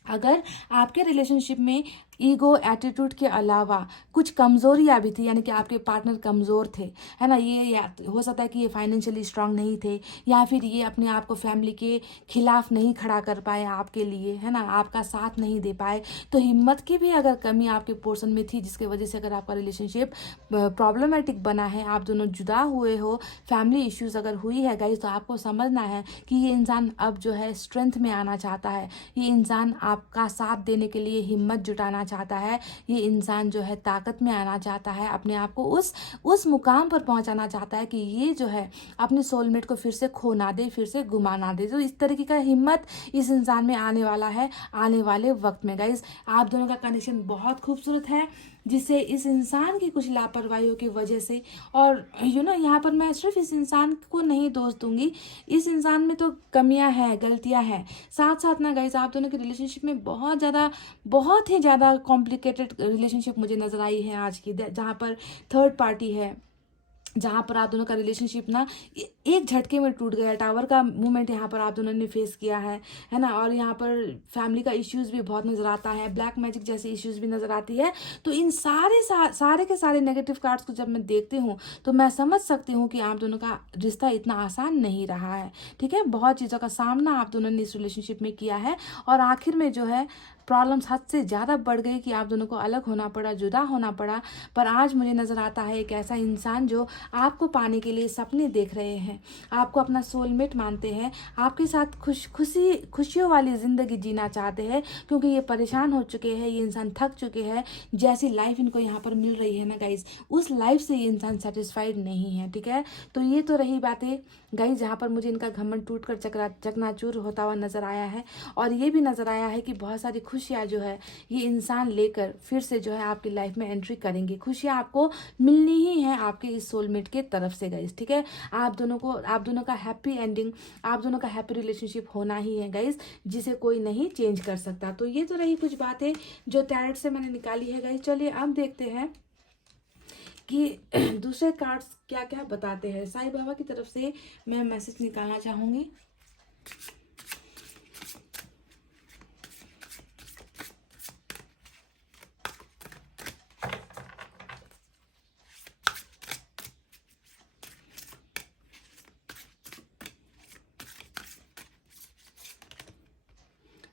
अगर आपके रिलेशनशिप में ईगो एटीट्यूड के अलावा कुछ कमजोरियां भी थी, यानी कि आपके पार्टनर कमज़ोर थे, है ना। ये हो सकता है कि ये फाइनेंशियली स्ट्रांग नहीं थे, या फिर ये अपने आप को फैमिली के खिलाफ नहीं खड़ा कर पाए आपके लिए, है ना, आपका साथ नहीं दे पाए। तो हिम्मत की भी अगर कमी आपके पोर्शन में थी, जिसके वजह से अगर आपका रिलेशनशिप प्रॉब्लमेटिक बना है, आप दोनों जुदा हुए हो, फैमिली इश्यूज अगर हुई है गाइस, तो आपको समझना है कि ये इंसान अब जो है स्ट्रेंथ में आना चाहता है। ये इंसान आपका साथ देने के लिए हिम्मत जुटाना चाहता है। ये इंसान जो है ताकत में आना चाहता है, अपने आप को उस मुकाम पर पहुंचाना चाहता है कि ये जो है अपने सोलमेट को फिर से खो ना दे, फिर से गुमा ना दे। तो इस तरीके का हिम्मत इस इंसान में आने वाला है आने वाले वक्त में गाइस। आप दोनों का कनेक्शन बहुत खूबसूरत है, जिससे इस इंसान की कुछ लापरवाहियों की वजह से, और यहाँ पर मैं सिर्फ इस इंसान को नहीं दोष दूंगी, इस इंसान में तो कमियां हैं, गलतियां हैं। साथ साथ ना गाइस, आप दोनों के रिलेशनशिप में बहुत ही ज़्यादा कॉम्प्लिकेटेड रिलेशनशिप मुझे नज़र आई है आज की, जहाँ पर थर्ड पार्टी है, जहाँ पर आप दोनों का रिलेशनशिप ना एक झटके में टूट गया। टावर का मूवमेंट यहाँ पर आप दोनों ने फेस किया है ना। और यहाँ पर फैमिली का इश्यूज भी बहुत नज़र आता है, ब्लैक मैजिक जैसी इश्यूज भी नज़र आती है। तो इन सारे के सारे नेगेटिव कार्ड्स को जब मैं देखती हूँ तो मैं समझ सकती हूँ कि आप दोनों का रिश्ता इतना आसान नहीं रहा है, ठीक है। बहुत चीज़ों का सामना आप दोनों ने इस रिलेशनशिप में किया है, और आखिर में जो है प्रॉब्लम्स हद से ज़्यादा बढ़ गई कि आप दोनों को अलग होना पड़ा, जुदा होना पड़ा। पर आज मुझे नज़र आता है एक ऐसा इंसान जो आपको पाने के लिए सपने देख रहे हैं, आपको अपना सोलमेट मानते हैं, आपके साथ खुशियों वाली ज़िंदगी जीना चाहते हैं, क्योंकि ये परेशान हो चुके हैं, ये इंसान थक चुके हैं। जैसी लाइफ इनको यहाँ पर मिल रही है ना गाइज, उस लाइफ से ये इंसान सेटिस्फाइड नहीं है, ठीक है। तो ये तो रही बातें गाइज जहाँ पर मुझे इनका घमंड टूट कर चकनाचूर होता हुआ नज़र आया है, और ये भी नज़र आया है कि बहुत सारी खुशियाँ जो है ये इंसान लेकर फिर से जो है आपकी लाइफ में एंट्री करेंगे। खुशियाँ आपको मिलनी ही है आपके इस सोलमेट के तरफ से गाइज, ठीक है। आप दोनों का हैप्पी एंडिंग, आप दोनों का हैप्पी रिलेशनशिप होना ही है गाइज, जिसे कोई नहीं चेंज कर सकता। तो ये तो रही कुछ बातें जो टैरेट से मैंने निकाली है गाइज। चलिए अब देखते हैं कि दूसरे कार्ड्स क्या क्या बताते हैं। साईं बाबा की तरफ से मैं मैसेज निकालना चाहूँगी।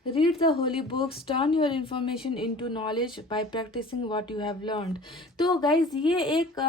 Read the holy books, turn your information into knowledge by practicing what you have learned। तो गाइज ये एक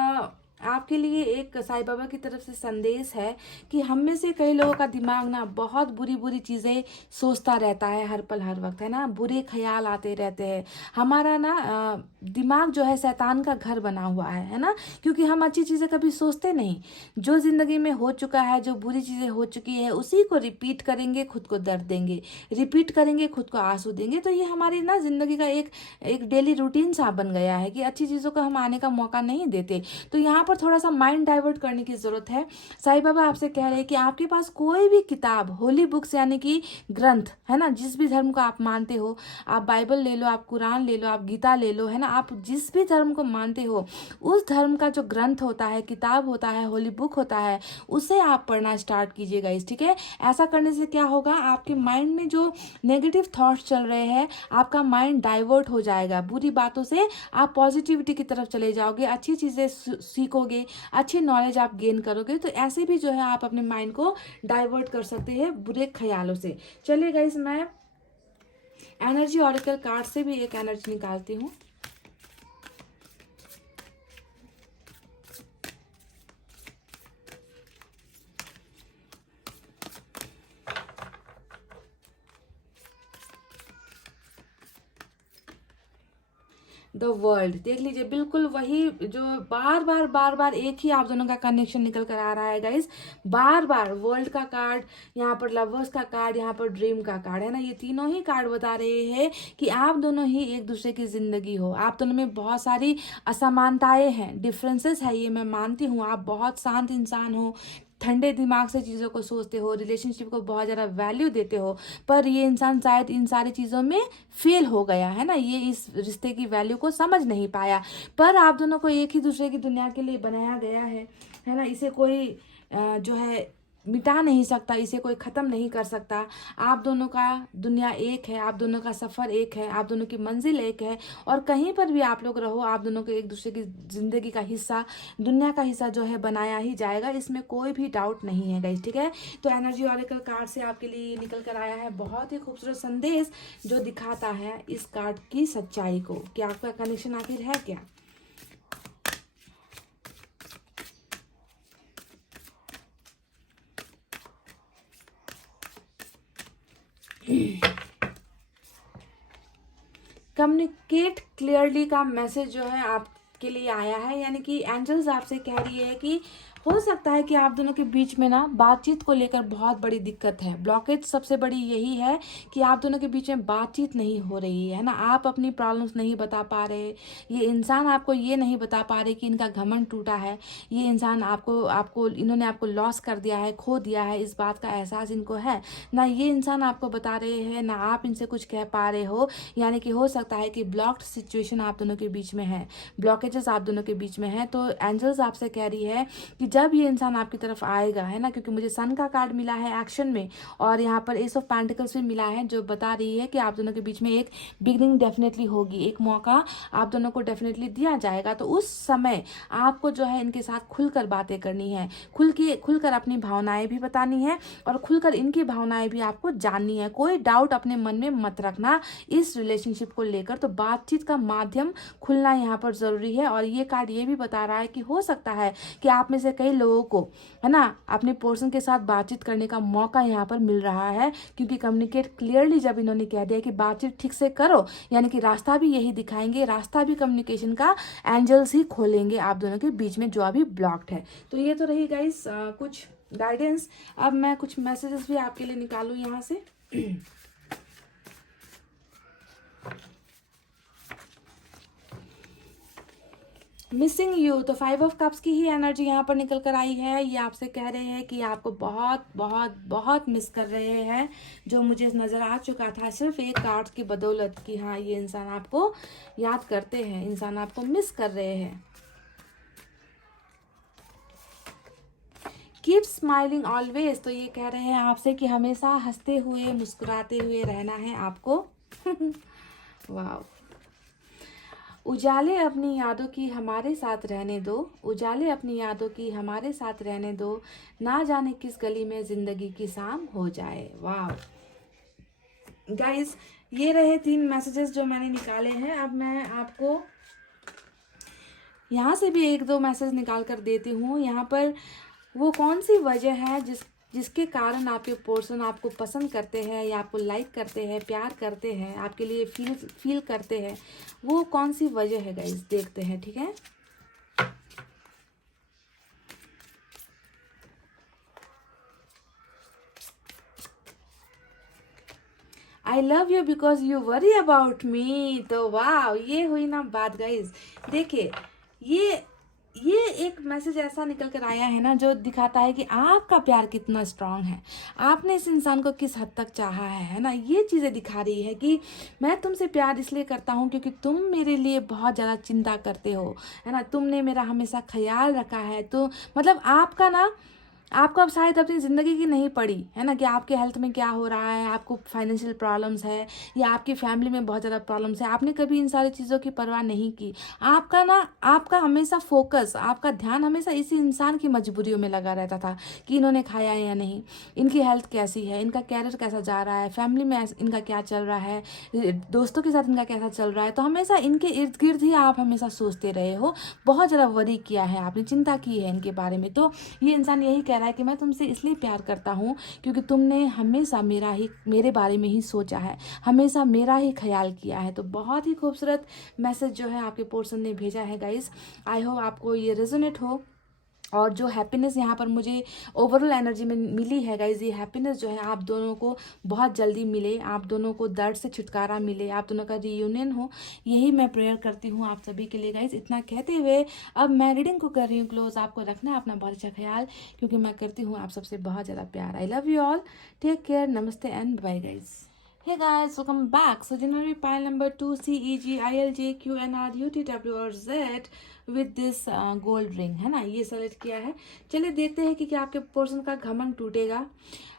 आपके लिए एक साईं बाबा की तरफ से संदेश है कि हम में से कई लोगों का दिमाग ना बहुत बुरी बुरी चीज़ें सोचता रहता है हर पल हर वक्त, है ना। बुरे ख्याल आते रहते हैं। हमारा ना दिमाग जो है शैतान का घर बना हुआ है ना, क्योंकि हम अच्छी चीज़ें कभी सोचते नहीं। जो ज़िंदगी में हो चुका है, जो बुरी चीज़ें हो चुकी है, उसी को रिपीट करेंगे, खुद को दर्द देंगे, रिपीट करेंगे, खुद को आंसू देंगे। तो ये हमारी ना ज़िंदगी का एक डेली रूटीन सा बन गया है कि अच्छी चीज़ों को हम आने का मौका नहीं देते। तो यहाँ पर थोड़ा सा माइंड डाइवर्ट करने की ज़रूरत है। साईं बाबा आपसे कह रहे हैं कि आपके पास कोई भी किताब, होली बुक्स यानी कि ग्रंथ, है ना, जिस भी धर्म को आप मानते हो, आप बाइबल ले लो, आप कुरान ले लो, आप गीता ले लो, है ना, आप जिस भी धर्म को मानते हो, उस धर्म का जो ग्रंथ होता है, किताब होता है, होली बुक होता है, उसे आप पढ़ना स्टार्ट कीजिएगा इस, ठीक है। ऐसा करने से क्या होगा, आपके माइंड में जो नेगेटिव थॉट्स चल रहे हैं, आपका माइंड डाइवर्ट हो जाएगा। बुरी बातों से आप पॉजिटिविटी की तरफ चले जाओगे, अच्छी चीज़ें सीखोगे, अच्छी नॉलेज आप गेन करोगे। तो ऐसे भी जो है आप अपने माइंड को डाइवर्ट कर सकते हैं बुरे ख्यालों से। चलिए गाइस, मैं एनर्जी ऑरेकल कार्ड से भी एक एनर्जी निकालती हूँ। द वर्ल्ड, देख लीजिए, बिल्कुल वही जो बार बार एक ही आप दोनों का कनेक्शन निकल कर आ रहा है गाइस। बार बार वर्ल्ड का कार्ड, यहाँ पर लवर्स का कार्ड, यहाँ पर ड्रीम का कार्ड, है ना। ये तीनों ही कार्ड बता रहे हैं कि आप दोनों ही एक दूसरे की जिंदगी हो। आप दोनों में बहुत सारी असमानताएं हैं, डिफरेंसेस है, ये मैं मानती हूँ। आप बहुत शांत इंसान हो, ठंडे दिमाग से चीज़ों को सोचते हो, रिलेशनशिप को बहुत ज़्यादा वैल्यू देते हो, पर ये इंसान शायद इन सारी चीज़ों में फेल हो गया, है ना। ये इस रिश्ते की वैल्यू को समझ नहीं पाया। पर आप दोनों को एक ही दूसरे की दुनिया के लिए बनाया गया है ना। इसे कोई जो है मिटा नहीं सकता, इसे कोई ख़त्म नहीं कर सकता। आप दोनों का दुनिया एक है, आप दोनों का सफ़र एक है, आप दोनों की मंजिल एक है, और कहीं पर भी आप लोग रहो आप दोनों को एक दूसरे की ज़िंदगी का हिस्सा, दुनिया का हिस्सा जो है बनाया ही जाएगा, इसमें कोई भी डाउट नहीं है गाइस, ठीक है। तो एनर्जी ऑरेकल कार्ड से आपके लिए निकल कर आया है बहुत ही खूबसूरत संदेश जो दिखाता है इस कार्ड की सच्चाई को कि आपका कनेक्शन आखिर है क्या। कम्युनिकेट क्लियरली का मैसेज जो है आपके लिए आया है, यानी कि एंजल्स आपसे कह रही है कि हो सकता है कि आप दोनों के बीच में ना बातचीत को लेकर बहुत बड़ी दिक्कत है। ब्लॉकेज सबसे बड़ी यही है कि आप दोनों के बीच में बातचीत नहीं हो रही है ना, आप अपनी प्रॉब्लम्स नहीं बता पा रहे, ये इंसान आपको ये नहीं बता पा रहे कि इनका घमंड टूटा है, ये इंसान आपको इन्होंने आपको लॉस कर दिया है, खो दिया है, इस बात का एहसास इनको है ना, ये इंसान आपको बता रहे हैं ना, आप इनसे कुछ कह पा रहे हो। यानी कि हो सकता है कि ब्लॉक्ड सिचुएशन आप दोनों के बीच में है, ब्लॉकेजेस आप दोनों के बीच में है। तो एंजल्स आपसे कह रही है कि जब ये इंसान आपकी तरफ आएगा, है ना, क्योंकि मुझे सन का कार्ड मिला है एक्शन में, और यहाँ पर एस ऑफ पेंटिकल्स भी मिला है जो बता रही है कि आप दोनों के बीच में एक बिगनिंग डेफिनेटली होगी, एक मौका आप दोनों को डेफिनेटली दिया जाएगा। तो उस समय आपको जो है इनके साथ खुलकर बातें करनी है, खुलकर अपनी भावनाएं भी बतानी है, और खुलकर इनकी भावनाएं भी आपको जाननी है। कोई डाउट अपने मन में मत रखना इस रिलेशनशिप को लेकर। तो बातचीत का माध्यम खुलना यहाँ पर जरूरी है। और ये कार्ड ये भी बता रहा है कि हो सकता है कि आप में से कई लोगों को, है ना, अपने पर्सन के साथ बातचीत करने का मौका यहाँ पर मिल रहा है, क्योंकि कम्युनिकेट क्लियरली जब इन्होंने कह दिया कि बातचीत ठीक से करो, यानी कि रास्ता भी यही दिखाएंगे, रास्ता भी कम्युनिकेशन का एंजल्स ही खोलेंगे आप दोनों के बीच में जो अभी ब्लॉक्ड है। तो ये तो रही गाइस कुछ गाइडेंस। अब मैं कुछ मैसेजेस भी आपके लिए निकालूं यहाँ से। मिसिंग यू, तो 5 ऑफ कप्स की ही एनर्जी यहाँ पर निकल कर आई है। ये आपसे कह रहे हैं कि आपको बहुत बहुत बहुत मिस कर रहे हैं, जो मुझे नज़र आ चुका था सिर्फ एक कार्ड की बदौलत कि हाँ ये इंसान आपको याद करते हैं, इंसान आपको मिस कर रहे हैं। कीप स्माइलिंग ऑलवेज, तो ये कह रहे हैं आपसे कि हमेशा हंसते हुए मुस्कुराते हुए रहना है आपको। वाह। उजाले अपनी यादों की हमारे साथ रहने दो, उजाले अपनी यादों की हमारे साथ रहने दो, ना जाने किस गली में जिंदगी की शाम हो जाए। वाह गाइस, ये रहे 3 मैसेजेस जो मैंने निकाले हैं। अब मैं आपको यहाँ से भी 1-2 मैसेज निकाल कर देती हूँ। यहाँ पर वो कौन सी वजह है जिसके कारण आपके पर्सन आपको पसंद करते हैं या आपको लाइक करते हैं, प्यार करते हैं, आपके लिए फील करते हैं, वो कौन सी वजह है गाइस, देखते हैं, ठीक है। आई love you because you worry about me. तो वाह, ये हुई ना बात गाइस। देखिए ये एक मैसेज ऐसा निकल कर आया है ना जो दिखाता है कि आपका प्यार कितना स्ट्रांग है, आपने इस इंसान को किस हद तक चाहा है ना। ये चीज़ें दिखा रही है कि मैं तुमसे प्यार इसलिए करता हूँ क्योंकि तुम मेरे लिए बहुत ज़्यादा चिंता करते हो, है ना, तुमने मेरा हमेशा ख्याल रखा है। तो मतलब आपको अब शायद अपनी ज़िंदगी की नहीं पड़ी, है ना, कि आपके हेल्थ में क्या हो रहा है, आपको फाइनेंशियल प्रॉब्लम्स है या आपकी फैमिली में बहुत ज़्यादा प्रॉब्लम्स है, आपने कभी इन सारी चीज़ों की परवाह नहीं की। आपका हमेशा फोकस, आपका ध्यान हमेशा इसी इंसान की मजबूरियों में लगा रहता था कि इन्होंने खाया या नहीं, इनकी हेल्थ कैसी है, इनका कैरियर कैसा जा रहा है, फैमिली में इनका क्या चल रहा है, दोस्तों के साथ इनका कैसा चल रहा है। तो हमेशा इनके इर्द गिर्द ही आप हमेशा सोचते रहे हो, बहुत ज़्यादा वरी किया है आपने, चिंता की है इनके बारे में। तो ये इंसान यही कह रहा है कि मैं तुमसे इसलिए प्यार करता हूँ क्योंकि तुमने हमेशा मेरे बारे में ही सोचा है, हमेशा मेरा ही ख्याल किया है। तो बहुत ही खूबसूरत मैसेज जो है आपके पर्सन ने भेजा है गाइस। आई होप आपको ये रेजोनेट हो, और जो हैप्पीनेस यहाँ पर मुझे ओवरऑल एनर्जी में मिली है गाइज, ये हैप्पीनेस जो है आप दोनों को बहुत जल्दी मिले, आप दोनों को दर्द से छुटकारा मिले, आप दोनों का रियूनियन हो, यही मैं प्रेयर करती हूँ आप सभी के लिए गाइज। इतना कहते हुए अब मैं रीडिंग को कर रही हूँ क्लोज। आपको रखना है अपना बहुत अच्छा ख्याल, क्योंकि मैं करती हूँ आप सबसे बहुत ज़्यादा प्यार। I love you all, take care, नमस्ते and bye guys. Hey guys, welcome back. So generally pile number 2 C E G I L J Q N R U T W और Z with this gold ring है ना, ये select किया है। चलिए देखते हैं कि क्या आपके पर्सन का घमंड टूटेगा।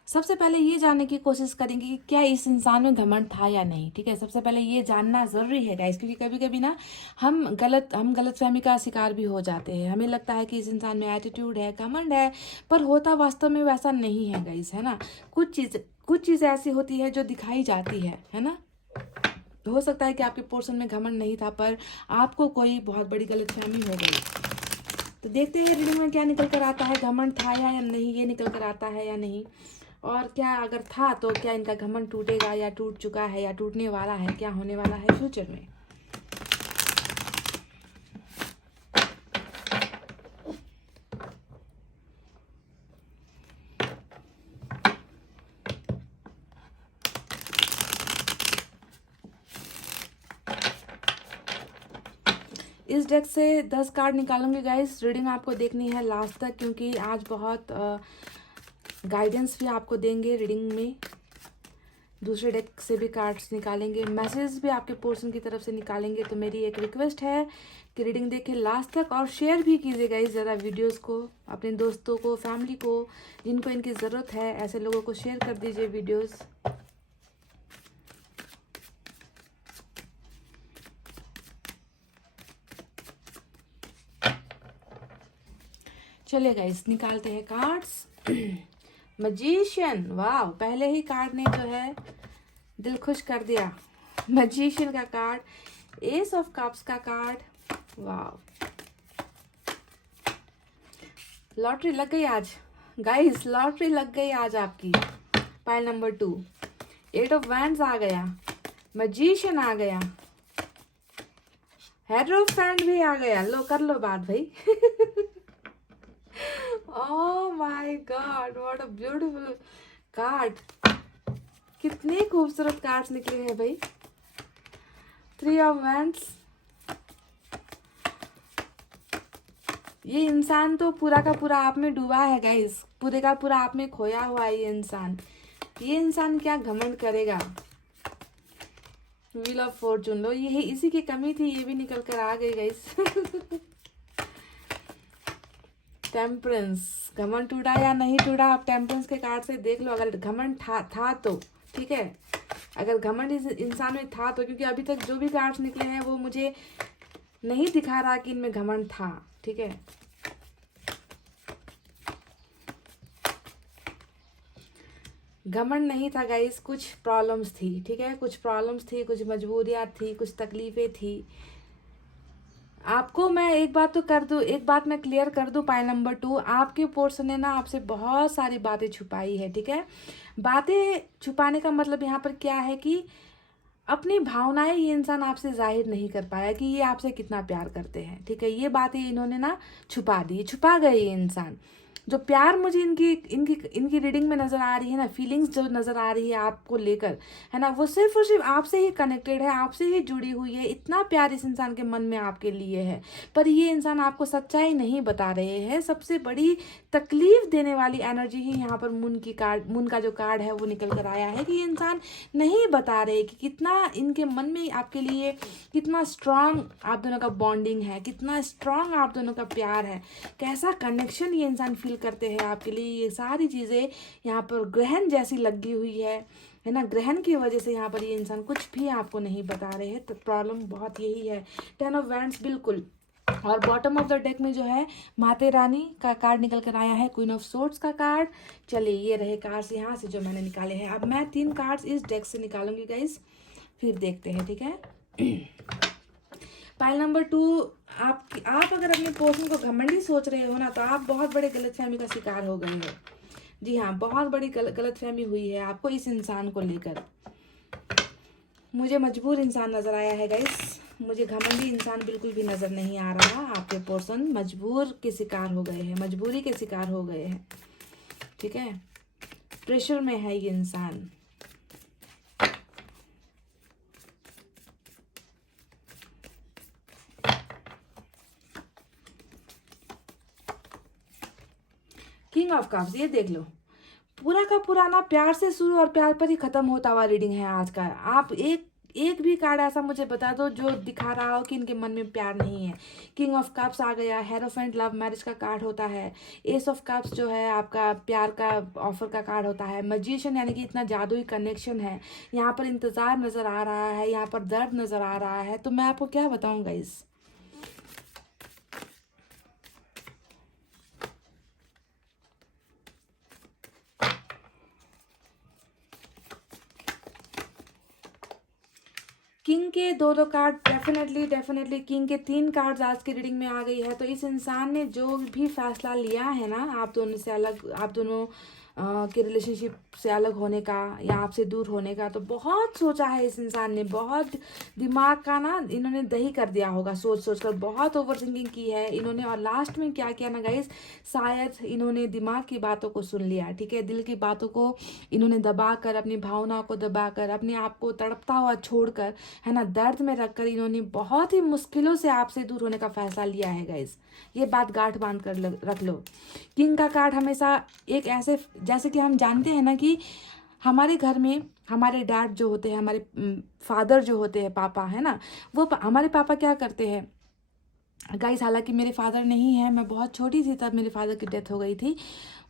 सबसे पहले ये जानने की कोशिश करेंगे कि क्या इस इंसान में घमंड था या नहीं। ठीक है, सबसे पहले ये जानना ज़रूरी है गाइस, क्योंकि कभी कभी ना हम गलतफहमी का शिकार भी हो जाते हैं। हमें लगता है कि इस इंसान में एटीट्यूड है, घमंड है, पर होता वास्तव में वैसा नहीं है गाइस, है ना। कुछ चीज़ ऐसी होती है जो दिखाई जाती है ना। हो सकता है कि आपके पोर्शन में घमंड नहीं था, पर आपको कोई बहुत बड़ी गलतफहमी हो गई। तो देखते हैं रीडिंग में क्या निकल कर आता है, घमंड था या नहीं, ये निकल कर आता है या नहीं, और क्या अगर था तो क्या इनका घमंड टूटेगा या टूट चुका है या टूटने वाला है, क्या होने वाला है फ्यूचर में। इस डेक से 10 कार्ड निकालूंगी गाइस। रीडिंग आपको देखनी है लास्ट तक, क्योंकि आज बहुत गाइडेंस भी आपको देंगे रीडिंग में। दूसरे डेक से भी कार्ड्स निकालेंगे, मैसेज भी आपके पोर्शन की तरफ से निकालेंगे। तो मेरी एक रिक्वेस्ट है कि रीडिंग देखें लास्ट तक और शेयर भी कीजिए गाइस ज़रा वीडियोस को अपने दोस्तों को, फैमिली को, जिनको इनकी ज़रूरत है, ऐसे लोगों को शेयर कर दीजिए वीडियोस। चलिए गाइस निकालते हैं कार्ड्स। मैजिशियन, वाह, पहले ही कार्ड ने जो है दिल खुश कर दिया। मैजिशियन का कार्ड, एस ऑफ कप्स का कार्ड, वाह, लॉटरी लग गई आज गाइस, लॉटरी लग गई आज आपकी। पाइल नंबर 2, 8 ऑफ वैंड्स आ गया, मैजिशियन आ गया, हेरोफेंट भी आ गया। लो कर लो बात भाई। Oh my God, what a beautiful card. कितने खूबसूरत कार्ड्स निकले हैं भाई। 3 ऑफ वैंड्स, ये इंसान तो पूरा का पूरा आप में डूबा है गाइस, पूरे का पूरा आप में खोया हुआ है ये इंसान। ये इंसान क्या घमंड करेगा। व्हील ऑफ फॉर्चून, लो यही इसी की कमी थी, ये भी निकल कर आ गई गाइस। टेम्परेंस, घमंड टूटा या नहीं टूटा आप टेम्परेंस के कार्ड से देख लो। अगर घमंड था तो ठीक है, अगर घमंड इस इंसान में था तो, क्योंकि अभी तक जो भी कार्ड्स निकले हैं वो मुझे नहीं दिखा रहा कि इनमें घमंड था। ठीक है, घमंड नहीं था गाइस, कुछ प्रॉब्लम्स थी। ठीक है, कुछ प्रॉब्लम्स थी, कुछ मजबूरियां थी, कुछ तकलीफें थी। आपको मैं एक बात तो कर दूं, एक बात मैं क्लियर कर दूं, पाइल नंबर 2, आपके पोर्सन ने ना आपसे बहुत सारी बातें छुपाई है। ठीक है, बातें छुपाने का मतलब यहाँ पर क्या है कि अपनी भावनाएं ये इंसान आपसे जाहिर नहीं कर पाया कि ये आपसे कितना प्यार करते हैं। ठीक है, ये बातें इन्होंने ना छुपा दी, छुपा गए ये इंसान। जो प्यार मुझे इनकी इनकी इनकी रीडिंग में नज़र आ रही है ना, फीलिंग्स जो नज़र आ रही है आपको लेकर, है ना, वो सिर्फ और सिर्फ आपसे ही कनेक्टेड है, आपसे ही जुड़ी हुई है। इतना प्यार इस इंसान के मन में आपके लिए है, पर ये इंसान आपको सच्चाई नहीं बता रहे हैं। सबसे बड़ी तकलीफ देने वाली एनर्जी ही यहाँ पर मून का जो कार्ड है वो निकल कर आया है कि ये इंसान नहीं बता रहे कि कितना इनके मन में आपके लिए, कितना स्ट्रांग आप दोनों का बॉन्डिंग है, कितना स्ट्रांग आप दोनों का प्यार है, कैसा कनेक्शन ये इंसान फील करते हैं आपके लिए। ये सारी चीज़ें यहाँ पर ग्रहण जैसी लगी हुई है ना। ग्रहण की वजह से यहाँ पर ये इंसान कुछ भी आपको नहीं बता रहे हैं। तो प्रॉब्लम बहुत यही है। 10 ऑफ वैंड्स, बिल्कुल। और बॉटम ऑफ द डेक में जो है माते रानी का कार्ड निकल कर आया है, क्वीन ऑफ सोर्ड्स का कार्ड। चलिए ये रहे कार्ड्स यहाँ से जो मैंने निकाले हैं। अब मैं 3 कार्ड्स इस डेक से निकालूंगी गाइस, फिर देखते हैं। ठीक है, पाइल नंबर 2, आप अगर अपने पोर्शन को घमंडी सोच रहे हो ना, तो आप बहुत बड़े गलतफहमी का शिकार हो गए हो। जी हाँ, बहुत बड़ी गलतफहमी हुई है आपको इस इंसान को लेकर। मुझे मजबूर इंसान नजर आया है गाइस, मुझे घमंडी इंसान बिल्कुल भी नजर नहीं आ रहा। आपके पर्सन मजबूर के शिकार हो गए हैं, मजबूरी के शिकार हो गए हैं। ठीक है, प्रेशर में है ये इंसान। किंग ऑफ कप्स, ये देख लो, पूरा का पूरा ना प्यार से शुरू और प्यार पर ही खत्म होता हुआ रीडिंग है आज का। आप एक भी कार्ड ऐसा मुझे बता दो जो दिखा रहा हो कि इनके मन में प्यार नहीं है। किंग ऑफ कप्स आ गया, हेरोफेंट लव मैरिज का कार्ड होता है, एस ऑफ कप्स जो है आपका प्यार का ऑफर का कार्ड होता है, मैजिशियन यानी कि इतना जादुई कनेक्शन है, यहाँ पर इंतजार नजर आ रहा है, यहाँ पर दर्द नजर आ रहा है। तो मैं आपको क्या बताऊं गाइस, किंग के दो कार्ड डेफिनेटली किंग के 3 कार्ड्स आज की रीडिंग में आ गई है। तो इस इंसान ने जो भी फैसला लिया है ना आप दोनों से अलग, आप दोनों के रिलेशनशिप से अलग होने का या आपसे दूर होने का, तो बहुत सोचा है इस इंसान ने, बहुत दिमाग का ना इन्होंने दही कर दिया होगा सोच सोच कर, बहुत ओवर थिंकिंग की है इन्होंने। और लास्ट में क्या किया ना गाइस, शायद इन्होंने दिमाग की बातों को सुन लिया, ठीक है, दिल की बातों को इन्होंने दबाकर, अपनी भावनाओं को दबाकर, अपने आप को तड़पता हुआ छोड़कर, है ना, दर्द में रखकर इन्होंने बहुत ही मुश्किलों से आपसे दूर होने का फैसला लिया है गाइस। ये बात गांठ बांध कर रख लो। किंग का कार्ड हमेशा एक ऐसे, जैसे कि हम जानते हैं ना कि हमारे घर में हमारे डैड जो होते हैं, हमारे फादर जो होते हैं, पापा है ना, वो हमारे पापा क्या करते हैं गाइस, हालांकि मेरे फादर नहीं है, मैं बहुत छोटी थी तब मेरे फादर की डेथ हो गई थी,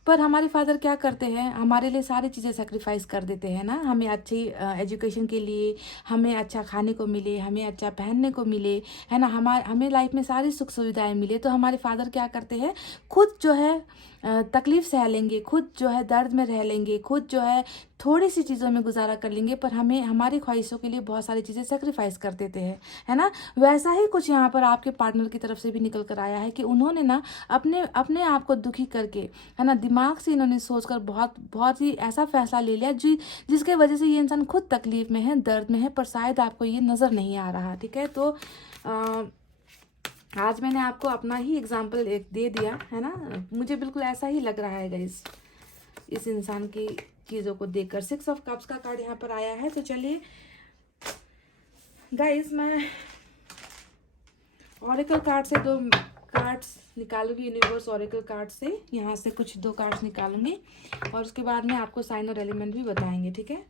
पर हमारे फादर क्या करते हैं, हमारे लिए सारी चीज़ें सेक्रीफाइस कर देते हैं ना, हमें अच्छी एजुकेशन के लिए, हमें अच्छा खाने को मिले, हमें अच्छा पहनने को मिले, है ना, हमें लाइफ में सारी सुख सुविधाएं मिले। तो हमारे फादर क्या करते हैं, खुद जो है तकलीफ सह लेंगे, खुद जो है दर्द में रह लेंगे, खुद जो है थोड़ी सी चीज़ों में गुजारा कर लेंगे, पर हमें हमारी ख्वाहिशों के लिए बहुत सारी चीज़ें सेक्रीफाइस कर देते हैं, है ना। वैसा ही कुछ यहाँ पर आपके पार्टनर की तरफ से भी निकल कर आया है कि उन्होंने ना अपने आप को दुखी करके, है ना, दिमाग से इन्होंने सोचकर बहुत ही ऐसा फैसला ले लिया जिसके वजह से ये इंसान खुद तकलीफ में है, दर्द में है, पर शायद आपको ये नज़र नहीं आ रहा, ठीक है। तो आज मैंने आपको अपना ही एग्जाम्पल एक दे दिया, है ना, मुझे बिल्कुल ऐसा ही लग रहा है गाइस इस इंसान की चीज़ों को देखकर। 6 ऑफ कप्स का कार्ड यहाँ पर आया है। तो चलिए गाइस, मैं ऑरेकल कार्ड से 2 कार्ड्स निकालूंगी, यूनिवर्स ऑरेकल कार्ड से यहाँ से कुछ 2 कार्ड्स निकालूंगी और उसके बाद में आपको साइन और एलिमेंट भी बताएंगे, ठीक है।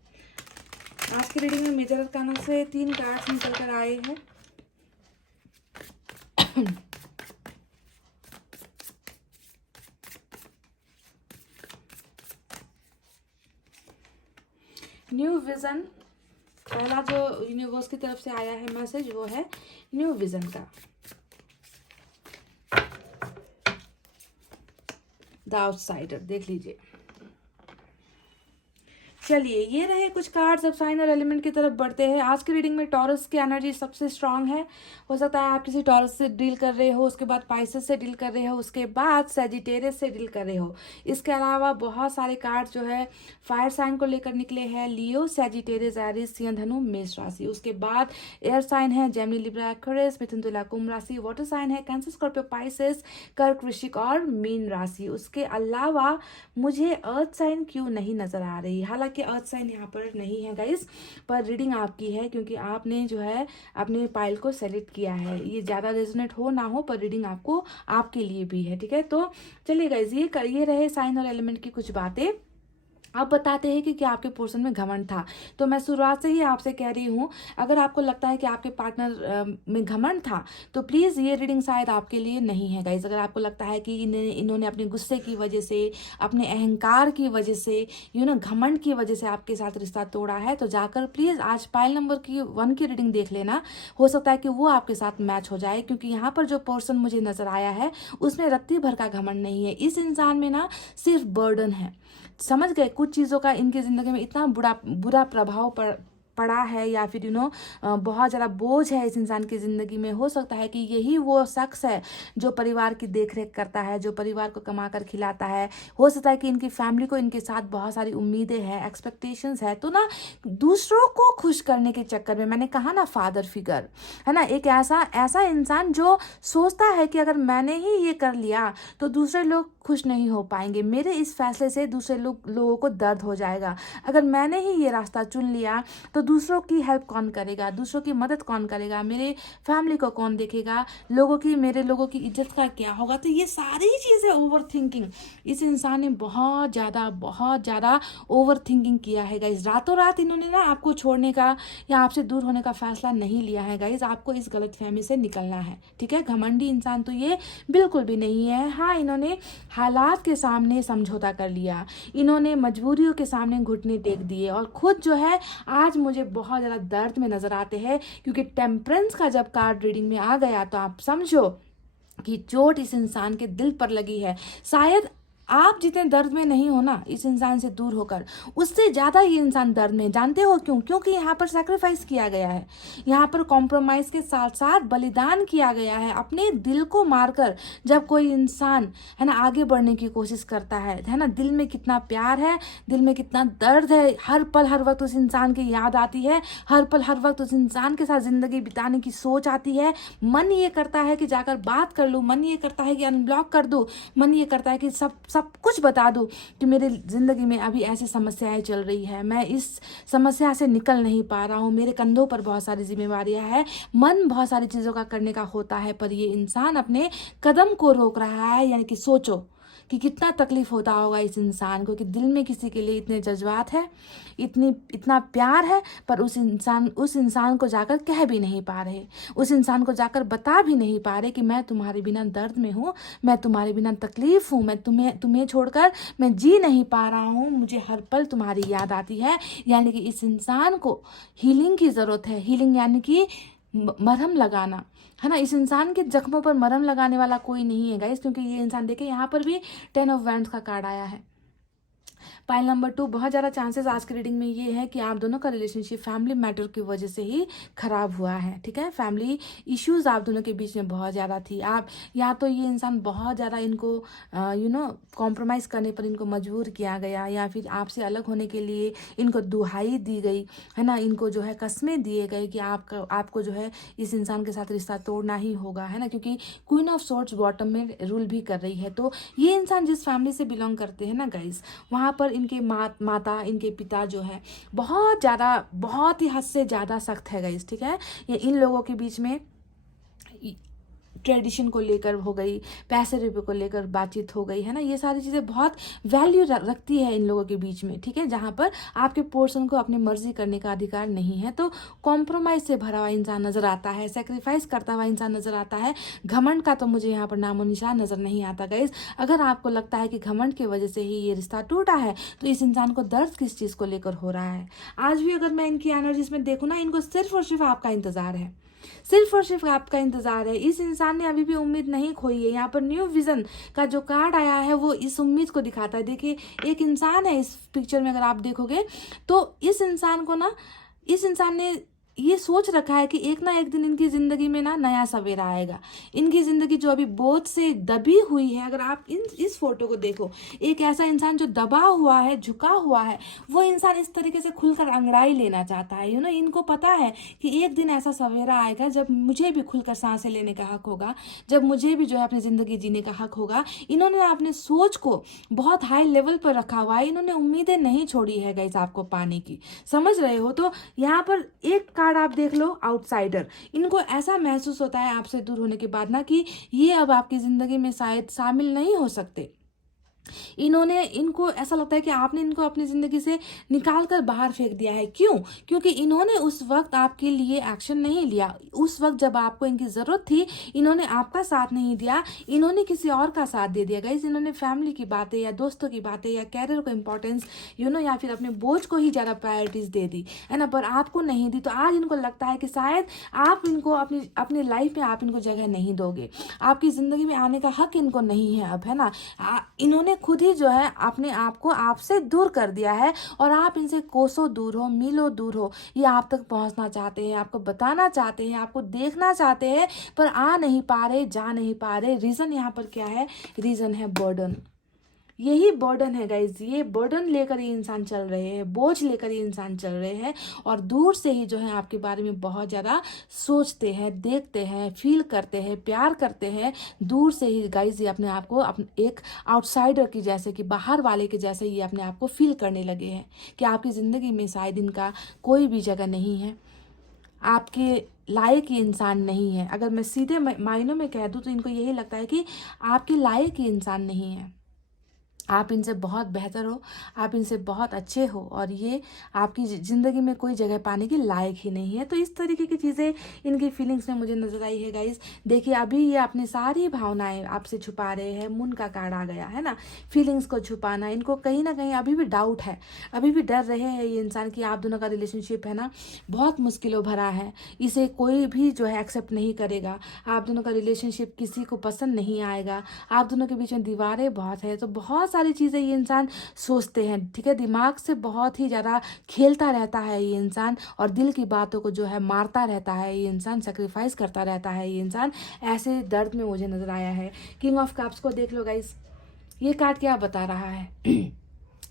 आज की रीडिंग में मेजर अरकाना से 3 कार्ड्स निकल कर आए हैं। न्यू विजन, पहला जो यूनिवर्स की तरफ से आया है मैसेज वो है न्यू विजन का। द आउटसाइडर, देख लीजिए। चलिए, ये रहे कुछ कार्ड्स। अब साइन और एलिमेंट की तरफ बढ़ते हैं। आज की रीडिंग में टॉरस की एनर्जी सबसे स्ट्रांग है। हो सकता है आप किसी टॉरस से डील कर रहे हो, उसके बाद पाइसेस से डील कर रहे हो, उसके बाद सैजिटेरियस से डील कर रहे हो। इसके अलावा बहुत सारे कार्ड्स जो है फायर साइन को लेकर निकले हैं, लियो, सैजिटेरियस, एरिस, सिंह, धनु, मेष राशि। उसके बाद एयर साइन है जेमिनी, लिब्रा, एक्वेरियस, मिथुन, तुला, कुंभ राशि। वाटर साइन है कैंसर, स्कॉर्पियो, पाइसेस, कर्क, वृश्चिक और मीन राशि। उसके अलावा मुझे अर्थ साइन क्यों नहीं नजर आ रही, हालांकि अर्थ साइन यहाँ पर नहीं है गाइस, पर रीडिंग आपकी है क्योंकि आपने जो है अपने पाइल को सेलेक्ट किया है। ये ज़्यादा रेजोनेट हो ना हो, पर रीडिंग आपको आपके लिए भी है, ठीक है। तो चलिए गाइस, ये रहे साइन और एलिमेंट की कुछ बातें। अब बताते हैं कि क्या आपके पोर्शन में घमंड था। तो मैं शुरुआत से ही आपसे कह रही हूँ, अगर आपको लगता है कि आपके पार्टनर में घमंड था तो प्लीज़ ये रीडिंग शायद आपके लिए नहीं है गाइज। अगर आपको लगता है कि इन्होंने अपने गुस्से की वजह से, अपने अहंकार की वजह से, घमंड की वजह से आपके साथ रिश्ता तोड़ा है, तो जाकर प्लीज़ आज पाइल नंबर 1 की रीडिंग देख लेना। हो सकता है कि वो आपके साथ मैच हो जाए, क्योंकि यहाँ पर जो पोर्शन मुझे नज़र आया है उसमें रत्ती भर का घमंड नहीं है। इस इंसान में ना सिर्फ बर्डन है। समझ गए, कुछ चीज़ों का इनकी ज़िंदगी में इतना बुरा प्रभाव पड़ा है, या फिर बहुत ज़्यादा बोझ है इस इंसान की ज़िंदगी में। हो सकता है कि यही वो शख्स है जो परिवार की देखरेख करता है, जो परिवार को कमा कर खिलाता है। हो सकता है कि इनकी फैमिली को इनके साथ बहुत सारी उम्मीदें हैं, एक्सपेक्टेशंस है। तो ना दूसरों को खुश करने के चक्कर में, मैंने कहा ना फादर फिगर, है ना, एक ऐसा इंसान जो सोचता है कि अगर मैंने ही ये कर लिया तो दूसरे लोग खुश नहीं हो पाएंगे। मेरे इस फैसले से दूसरे लोगों को दर्द हो जाएगा। अगर मैंने ही ये रास्ता चुन लिया तो दूसरों की हेल्प कौन करेगा, दूसरों की मदद कौन करेगा, मेरे फैमिली को कौन देखेगा, मेरे लोगों की इज्जत का क्या होगा। तो ये सारी चीज़ें ओवर थिंकिंग, इस इंसान ने बहुत ज़्यादा ओवर थिंकिंग किया है गाइज। रातों रात इन्होंने ना आपको छोड़ने का या आपसे दूर होने का फैसला नहीं लिया है गाइज। आपको इस गलतफहमी से निकलना है, ठीक है। घमंडी इंसान तो ये बिल्कुल भी नहीं है। हाँ, इन्होंने हालात के सामने समझौता कर लिया, इन्होंने मजबूरियों के सामने घुटने टेक दिए और खुद जो है आज मुझे बहुत ज़्यादा दर्द में नज़र आते हैं। क्योंकि टेम्परेंस का जब कार्ड रीडिंग में आ गया तो आप समझो कि चोट इस इंसान के दिल पर लगी है। शायद आप जितने दर्द में नहीं हो ना इस इंसान से दूर होकर, उससे ज़्यादा ये इंसान दर्द में। जानते हो क्यों? क्योंकि यहाँ पर सैक्रिफाइस किया गया है, यहाँ पर कॉम्प्रोमाइज़ के साथ साथ बलिदान किया गया है। अपने दिल को मारकर जब कोई इंसान है ना आगे बढ़ने की कोशिश करता है ना, दिल में कितना प्यार है, दिल में कितना दर्द है। हर पल हर वक्त उस इंसान की याद आती है, हर पल हर वक्त उस इंसान के साथ ज़िंदगी बिताने की सोच आती है। मन ये करता है कि जाकर बात कर लूँ, मन ये करता है कि अनब्लॉक कर दूँ, मन ये करता है कि सब कुछ बता दूं कि मेरे ज़िंदगी में अभी ऐसी समस्याएं चल रही है, मैं इस समस्या से निकल नहीं पा रहा हूँ, मेरे कंधों पर बहुत सारी जिम्मेवारियां हैं। मन बहुत सारी चीज़ों का करने का होता है, पर ये इंसान अपने कदम को रोक रहा है। यानी कि सोचो कि कितना तकलीफ होता होगा इस इंसान को कि दिल में किसी के लिए इतने जज्बात है, इतना प्यार है, पर उस इंसान को जाकर कह भी नहीं पा रहे, उस इंसान को जाकर बता भी नहीं पा रहे कि मैं तुम्हारे बिना दर्द में हूँ, मैं तुम्हारे बिना तकलीफ हूँ, मैं तुम्हें छोड़कर मैं जी नहीं पा रहा हूँ, मुझे हर पल तुम्हारी याद आती है। यानी कि इस इंसान को हीलिंग की ज़रूरत है। हीलिंग यानी कि मरहम लगाना, है ना। इस इंसान के जख्मों पर मरहम लगाने वाला कोई नहीं है गाइस, क्योंकि ये इंसान देखे यहाँ पर भी 10 ऑफ वैंड्स का कार्ड आया है। पाइल नंबर 2, बहुत ज़्यादा चांसेस आज की रीडिंग में ये है कि आप दोनों का रिलेशनशिप फैमिली मैटर की वजह से ही खराब हुआ है, ठीक है। फैमिली इश्यूज आप दोनों के बीच में बहुत ज़्यादा थी। आप या तो ये इंसान बहुत ज़्यादा इनको कॉम्प्रोमाइज़ करने पर इनको मजबूर किया गया, या फिर आपसे अलग होने के लिए इनको दुहाई दी गई, है ना। इनको जो है कस्में दिए गए कि आपको जो है इस इंसान के साथ रिश्ता तोड़ना ही होगा, है ना। क्योंकि क्वीन ऑफ सोर्ड्स बॉटम में रूल भी कर रही है। तो ये इंसान जिस फैमिली से बिलोंग करते हैं ना गाइस, वहाँ पर इनके माता, इनके पिता जो है बहुत ही हद से ज़्यादा सख्त है गाइस, ठीक है। ये इन लोगों के बीच में ट्रेडिशन को लेकर हो गई, पैसे रुपये को लेकर बातचीत हो गई, है ना। ये सारी चीज़ें बहुत वैल्यू रखती है इन लोगों के बीच में, ठीक है। जहाँ पर आपके पोर्शन को अपनी मर्जी करने का अधिकार नहीं है। तो कॉम्प्रोमाइज़ से भरा हुआ इंसान नज़र आता है, सेक्रीफाइस करता हुआ इंसान नज़र आता है। घमंड का तो मुझे यहाँ पर नामो निशान नज़र नहीं आता गाइस। अगर आपको लगता है कि घमंड की वजह से ही ये रिश्ता टूटा है, तो इस इंसान को दर्द किस चीज़ को लेकर हो रहा है। आज भी अगर मैं इनकी एनर्जीज में देखूँ ना, इनको सिर्फ और सिर्फ आपका इंतज़ार है, सिर्फ और सिर्फ आपका इंतजार है। इस इंसान ने अभी भी उम्मीद नहीं खोई है। यहाँ पर न्यू विजन का जो कार्ड आया है वो इस उम्मीद को दिखाता है। देखिए, एक इंसान है इस पिक्चर में, अगर आप देखोगे तो इस इंसान ने ये सोच रखा है कि एक ना एक दिन इनकी ज़िंदगी में ना नया सवेरा आएगा। इनकी ज़िंदगी जो अभी बोझ से दबी हुई है, अगर आप इस फोटो को देखो, एक ऐसा इंसान जो दबा हुआ है, झुका हुआ है, वो इंसान इस तरीके से खुलकर अंगड़ाई लेना चाहता है। इनको पता है कि एक दिन ऐसा सवेरा आएगा जब मुझे भी खुलकर सांसें लेने का हक होगा, जब मुझे भी जो है अपनी ज़िंदगी जीने का हक होगा। इन्होंने अपने सोच को बहुत हाई लेवल पर रखा हुआ है। इन्होंने उम्मीदें नहीं छोड़ी है गाइस आपको पाने की, समझ रहे हो। तो यहाँ पर एक कार्ड आप देख लो, आउटसाइडर। इनको ऐसा महसूस होता है आपसे दूर होने के बाद ना कि ये अब आपकी जिंदगी में शायद शामिल नहीं हो सकते। इनको ऐसा लगता है कि आपने इनको अपनी ज़िंदगी से निकाल कर बाहर फेंक दिया है। क्यों? क्योंकि इन्होंने उस वक्त आपके लिए एक्शन नहीं लिया। उस वक्त जब आपको इनकी ज़रूरत थी, इन्होंने आपका साथ नहीं दिया, इन्होंने किसी और का साथ दे दिया गाइस। इन्होंने फैमिली की बातें या दोस्तों की बातें या कैरियर को इम्पोर्टेंस या फिर अपने बोझ को ही ज़्यादा प्रायोरिटीज़ दे दी, है ना। पर आपको नहीं दी। तो आज इनको लगता है कि शायद आप इनको अपनी लाइफ में आप इनको जगह नहीं दोगे, आपकी ज़िंदगी में आने का हक इनको नहीं है अब, है ना। इन्होंने खुद ही जो है अपने आप को आपसे दूर कर दिया है और आप इनसे कोसों दूर हो, मीलों दूर हो। ये आप तक पहुंचना चाहते हैं, आपको बताना चाहते हैं, आपको देखना चाहते हैं, पर आ नहीं पा रहे, जा नहीं पा रहे। रीज़न यहाँ पर क्या है? रीज़न है बर्डन। यही बर्डन है गाइज, ये बर्डन लेकर ये इंसान चल रहे हैं, बोझ लेकर ये इंसान चल रहे हैं, और दूर से ही जो है आपके बारे में बहुत ज़्यादा सोचते हैं, देखते हैं, फील करते हैं, प्यार करते हैं। दूर से ही गाइज ये अपने आप को एक आउटसाइडर की जैसे कि बाहर वाले के जैसे ये अपने आप को फील करने लगे हैं कि आपकी ज़िंदगी में शायद इनका कोई भी जगह नहीं है, आपके लायक ये इंसान नहीं है। अगर मैं सीधे मायनों में कह दूँ तो इनको यही लगता है कि आपके लायक ये इंसान नहीं है, आप इनसे बहुत बेहतर हो, आप इनसे बहुत अच्छे हो, और ये आपकी ज़िंदगी में कोई जगह पाने की लायक ही नहीं है। तो इस तरीके की चीज़ें इनकी फीलिंग्स में मुझे नज़र आई है गाइस। देखिए अभी ये अपनी सारी भावनाएं आपसे छुपा रहे हैं, मून का कार्ड आ गया है ना, फीलिंग्स को छुपाना। इनको कहीं ना कहीं अभी भी डाउट है, अभी भी डर रहे हैं ये इंसान कि आप दोनों का रिलेशनशिप है ना बहुत मुश्किलों भरा है, इसे कोई भी जो है एक्सेप्ट नहीं करेगा, आप दोनों का रिलेशनशिप किसी को पसंद नहीं आएगा, आप दोनों के बीच में दीवारें बहुत है। तो बहुत सारी चीज़ें ये इंसान सोचते हैं, ठीक है, दिमाग से बहुत ही ज़्यादा खेलता रहता है ये इंसान, और दिल की बातों को जो है मारता रहता है ये इंसान, सेक्रीफाइस करता रहता है ये इंसान। ऐसे दर्द में मुझे नज़र आया है। किंग ऑफ कप्स को देख लो गाइस, ये कार्ड क्या बता रहा है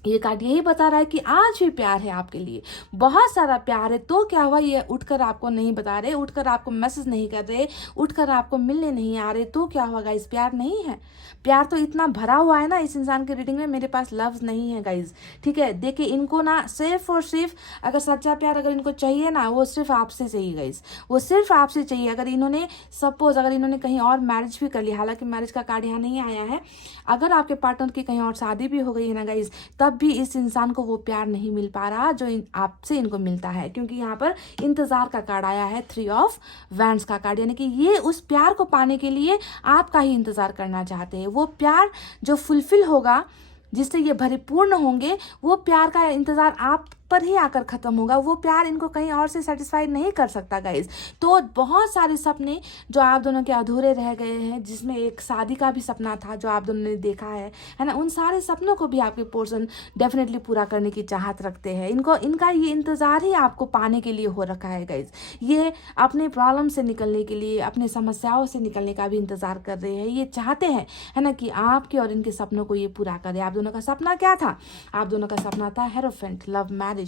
ये कार्ड यही बता रहा है कि आज भी प्यार है आपके लिए, बहुत सारा प्यार है। तो क्या हुआ, ये उठकर आपको नहीं बता रहे, उठकर आपको मैसेज नहीं कर रहे, उठकर आपको मिलने नहीं आ रहे, तो क्या हुआ गाइज, प्यार नहीं है। प्यार तो इतना भरा हुआ है ना इस इंसान की रीडिंग में, मेरे पास लफ्ज़ नहीं है गाइज, ठीक है। देखिए इनको ना सिर्फ और सिर्फ अगर सच्चा प्यार अगर इनको चाहिए ना, वो सिर्फ आपसे चाहिए गाइज, वो सिर्फ आपसे चाहिए। अगर इन्होंने सपोज अगर इन्होंने कहीं और मैरिज भी कर लिया, हालांकि मैरिज का कार्ड यहाँ नहीं आया है, अगर आपके पार्टनर की कहीं और शादी भी हो गई है ना गाइज, तब भी इस इंसान को वो प्यार नहीं मिल पा रहा जो आपसे इनको मिलता है, क्योंकि यहाँ पर इंतजार का कार्ड आया है, 3 ऑफ वैंड्स का कार्ड, यानी कि ये उस प्यार को पाने के लिए आपका ही इंतजार करना चाहते हैं। वो प्यार जो फुलफिल होगा, जिससे ये परिपूर्ण होंगे, वो प्यार का इंतजार आप पर ही आकर खत्म होगा, वो प्यार इनको कहीं और से सेटिस्फाई नहीं कर सकता गाइज। तो बहुत सारे सपने जो आप दोनों के अधूरे रह गए हैं, जिसमें एक शादी का भी सपना था जो आप दोनों ने देखा है ना, उन सारे सपनों को भी आपके पर्सन डेफिनेटली पूरा करने की चाहत रखते हैं। इनका ये इंतजार ही आपको पाने के लिए हो रखा है गाइज। ये अपने प्रॉब्लम से निकलने के लिए, अपने समस्याओं से निकलने का भी इंतजार कर रहे हैं। ये चाहते हैं है ना कि आपके और इनके सपनों को ये पूरा करे। आप दोनों का सपना क्या था, आप दोनों का सपना था हेरोफेंट, लव मैरिज।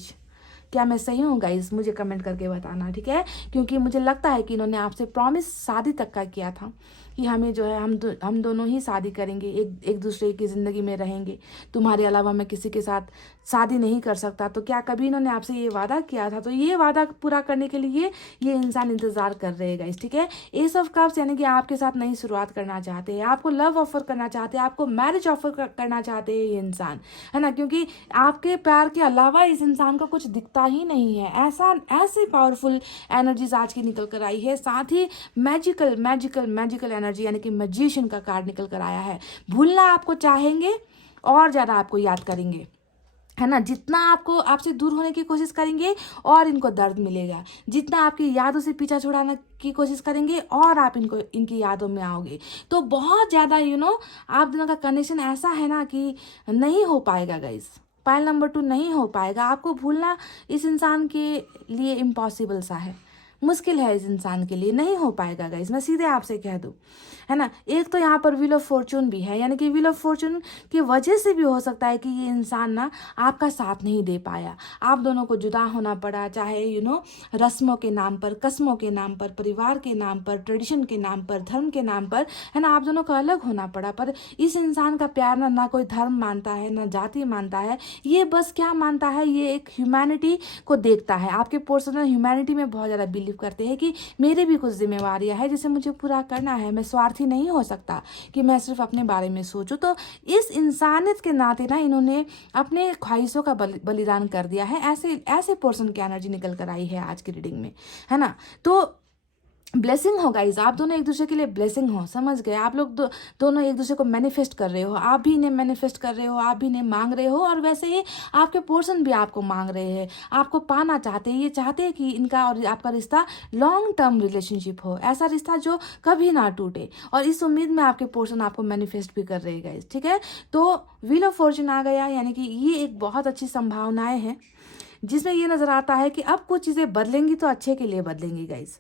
क्या मैं सही हूँ गाइस, मुझे कमेंट करके बताना, ठीक है। क्योंकि मुझे लगता है कि इन्होंने आपसे प्रॉमिस शादी तक का किया था कि हमें जो है हम दोनों ही शादी करेंगे, एक दूसरे की ज़िंदगी में रहेंगे, तुम्हारे अलावा मैं किसी के साथ शादी नहीं कर सकता। तो क्या कभी इन्होंने आपसे ये वादा किया था? तो ये वादा पूरा करने के लिए ये इंसान इंतज़ार कर रहे गाइस, ठीक है। एस ऑफ कप्स यानी कि आपके साथ नई शुरुआत करना चाहते हैं, आपको लव ऑफर करना चाहते हैं, आपको मैरिज ऑफर करना चाहते हैं ये इंसान, है ना, क्योंकि आपके प्यार के अलावा इस इंसान को कुछ दिखता ही नहीं है। ऐसे पावरफुल एनर्जीज आज की निकल कर आई है। साथ ही मैजिकल एनर्जी यानी कि मैजिशियन का कार्ड निकल कर आया है। भूलना आपको चाहेंगे और ज़्यादा आपको याद करेंगे, है ना। जितना आपको आपसे दूर होने की कोशिश करेंगे और इनको दर्द मिलेगा, जितना आपकी यादों से पीछा छुड़ाने की कोशिश करेंगे और आप इनकी यादों में आओगे। तो बहुत ज़्यादा आप दोनों का कनेक्शन ऐसा है ना कि नहीं हो पाएगा गाइस। पाइल नंबर 2 नहीं हो पाएगा। आपको भूलना इस इंसान के लिए इम्पॉसिबल सा है, मुश्किल है इस इंसान के लिए, नहीं हो पाएगा गाइस, मैं सीधे आपसे कह दूँ, है ना। एक तो यहाँ पर व्हील ऑफ फॉर्चून भी है, यानी कि व्हील ऑफ फॉर्चून की वजह से भी हो सकता है कि ये इंसान ना आपका साथ नहीं दे पाया, आप दोनों को जुदा होना पड़ा, चाहे रस्मों के नाम पर, कस्मों के नाम पर, परिवार के नाम पर, ट्रेडिशन के नाम पर, धर्म के नाम पर, है ना, आप दोनों को अलग होना पड़ा। पर इस इंसान का प्यार ना कोई धर्म मानता है, ना जाति मानता है, ये बस क्या मानता है, ये एक ह्यूमैनिटी को देखता है। आपके पर्सनल ह्यूमैनिटी में बहुत ज़्यादा बिलीव करते हैं कि मेरे भी कुछ जिम्मेवारियां है जिसे मुझे पूरा करना है, मैं स्वार्थी नहीं हो सकता कि मैं सिर्फ अपने बारे में सोचूं। तो इस इंसानियत के नाते ना इन्होंने अपने ख्वाहिशों का बलिदान कर दिया है। ऐसे पर्सन की एनर्जी निकल कर आई है आज की रीडिंग में, है ना। तो ब्लेसिंग हो गाइज, आप दोनों एक दूसरे के लिए ब्लेसिंग हो, समझ गए। आप लोग दोनों एक दूसरे को मैनिफेस्ट कर रहे हो, आप भी इन्हें मैनिफेस्ट कर रहे हो, आप भी इन्हें मांग रहे हो, और वैसे ही आपके पर्सन भी आपको मांग रहे हैं, आपको पाना चाहते हैं। ये चाहते हैं कि इनका और आपका रिश्ता लॉन्ग टर्म रिलेशनशिप हो, ऐसा रिश्ता जो कभी ना टूटे, और इस उम्मीद में आपके पर्सन आपको मैनिफेस्ट भी कर रहे हैं गाइज, ठीक है। तो व्हील ऑफ फॉर्चून आ गया, यानी कि ये एक बहुत अच्छी संभावनाएं हैं जिसमें ये नजर आता है कि अब कुछ चीज़ें बदलेंगी तो अच्छे के लिए बदलेंगी गाइज।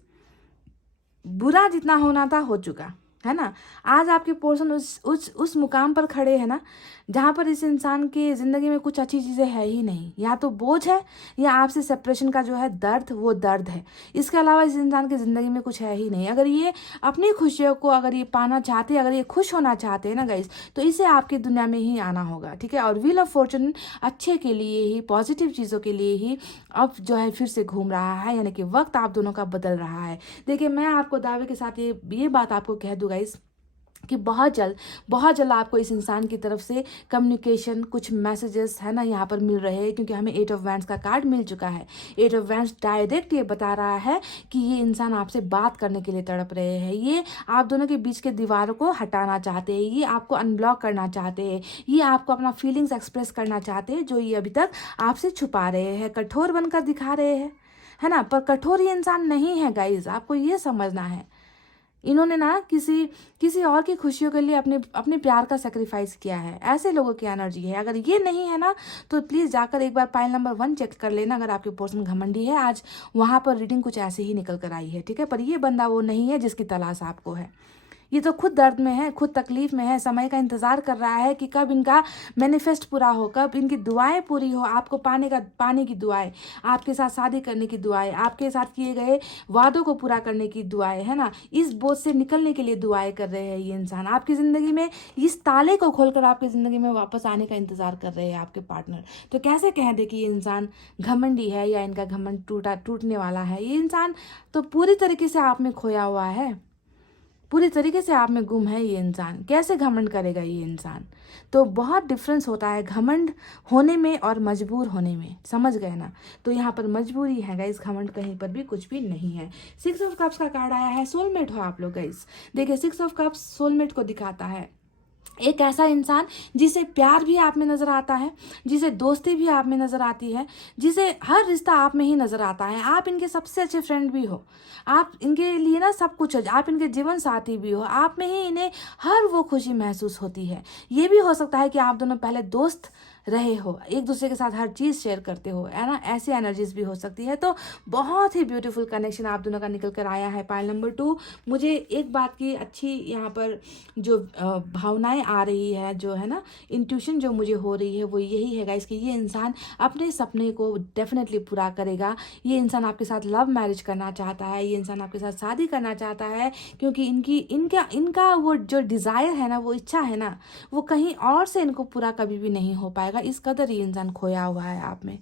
बुरा जितना होना था हो चुका, है ना। आज आपके पोर्शन उस मुकाम पर खड़े हैं ना, जहाँ पर इस इंसान की ज़िंदगी में कुछ अच्छी चीज़ें है ही नहीं, या तो बोझ है या आपसे सेपरेशन का जो है दर्द, वो दर्द है। इसके अलावा इस इंसान की ज़िंदगी में कुछ है ही नहीं। अगर ये अपनी खुशियों को अगर ये पाना चाहते हैं, अगर ये खुश होना चाहते हैं ना गाइस, तो इसे आपकी दुनिया में ही आना होगा, ठीक है। और व्हील ऑफ फॉर्चून अच्छे के लिए ही, पॉजिटिव चीज़ों के लिए ही अब जो है फिर से घूम रहा है, यानी कि वक्त आप दोनों का बदल रहा है। देखिए, मैं आपको दावे के साथ ये बात आपको कह दूँ गाइस कि बहुत जल्द आपको इस इंसान की तरफ से कम्युनिकेशन, कुछ मैसेजेस है ना यहाँ पर मिल रहे हैं, क्योंकि हमें 8 ऑफ वैंड्स का कार्ड मिल चुका है। 8 ऑफ वैंड्स डायरेक्ट ये बता रहा है कि ये इंसान आपसे बात करने के लिए तड़प रहे हैं, ये आप दोनों के बीच के दीवारों को हटाना चाहते हैं, ये आपको अनब्लॉक करना चाहते हैं, ये आपको अपना फीलिंग्स एक्सप्रेस करना चाहते हैं, जो ये अभी तक आपसे छुपा रहे हैं, कठोर बनकर दिखा रहे हैं, है ना। पर कठोर ये इंसान नहीं है गाइज, आपको ये समझना है। इन्होंने ना किसी और की खुशियों के लिए अपने प्यार का सेक्रीफाइस किया है। ऐसे लोगों की एनर्जी है। अगर ये नहीं है ना, तो प्लीज़ जाकर एक बार पाइल नंबर 1 चेक कर लेना। अगर आपके पर्सन घमंडी है, आज वहाँ पर रीडिंग कुछ ऐसे ही निकल कर आई है, ठीक है। पर ये बंदा वो नहीं है जिसकी तलाश आपको है। ये तो खुद दर्द में है, खुद तकलीफ में है, समय का इंतज़ार कर रहा है कि कब इनका मैनिफेस्ट पूरा हो, कब इनकी दुआएं पूरी हो, आपको पाने की दुआएं, आपके साथ शादी करने की दुआएं, आपके साथ किए गए वादों को पूरा करने की दुआएं, है ना। इस बोझ से निकलने के लिए दुआएं कर रहे हैं ये इंसान आपकी ज़िंदगी में। इस ताले को खोलकर आपकी ज़िंदगी में वापस आने का इंतज़ार कर रहे हैं आपके पार्टनर। तो कैसे कह दे कि ये इंसान घमंडी है या इनका घमंड टूटने वाला है। ये इंसान तो पूरी तरीके से आप में खोया हुआ है, पूरी तरीके से आप में गुम है ये इंसान। कैसे घमंड करेगा ये इंसान। तो बहुत डिफरेंस होता है घमंड होने में और मजबूर होने में, समझ गए ना। तो यहाँ पर मजबूरी है गाइस, घमंड कहीं पर भी कुछ भी नहीं है। 6 ऑफ कप्स का कार्ड आया है, सोलमेट हो आप लोग गाइस। देखिए, 6 ऑफ कप्स सोलमेट को दिखाता है। एक ऐसा इंसान जिसे प्यार भी आप में नज़र आता है, जिसे दोस्ती भी आप में नज़र आती है, जिसे हर रिश्ता आप में ही नज़र आता है। आप इनके सबसे अच्छे फ्रेंड भी हो, आप इनके लिए ना सब कुछ हो, आप इनके जीवन साथी भी हो, आप में ही इन्हें हर वो खुशी महसूस होती है। ये भी हो सकता है कि आप दोनों पहले दोस्त रहे हो, एक दूसरे के साथ हर चीज़ शेयर करते हो, है ना। ऐसी एनर्जीज भी हो सकती है। तो बहुत ही ब्यूटीफुल कनेक्शन आप दोनों का निकल कर आया है। पाइल नंबर 2, मुझे एक बात की अच्छी यहाँ पर जो भावनाएं आ रही है, जो है ना इंट्यूशन जो मुझे हो रही है, वो यही है गाइस कि ये इंसान अपने सपने को डेफिनेटली पूरा करेगा। ये इंसान आपके साथ लव मैरिज करना चाहता है, ये इंसान आपके साथ शादी करना चाहता है, क्योंकि इनका वो जो डिज़ायर है ना, वो इच्छा है ना, वो कहीं और से इनको पूरा कभी भी नहीं हो पाएगा। इस कदर ये इंसान खोया हुआ है आप में,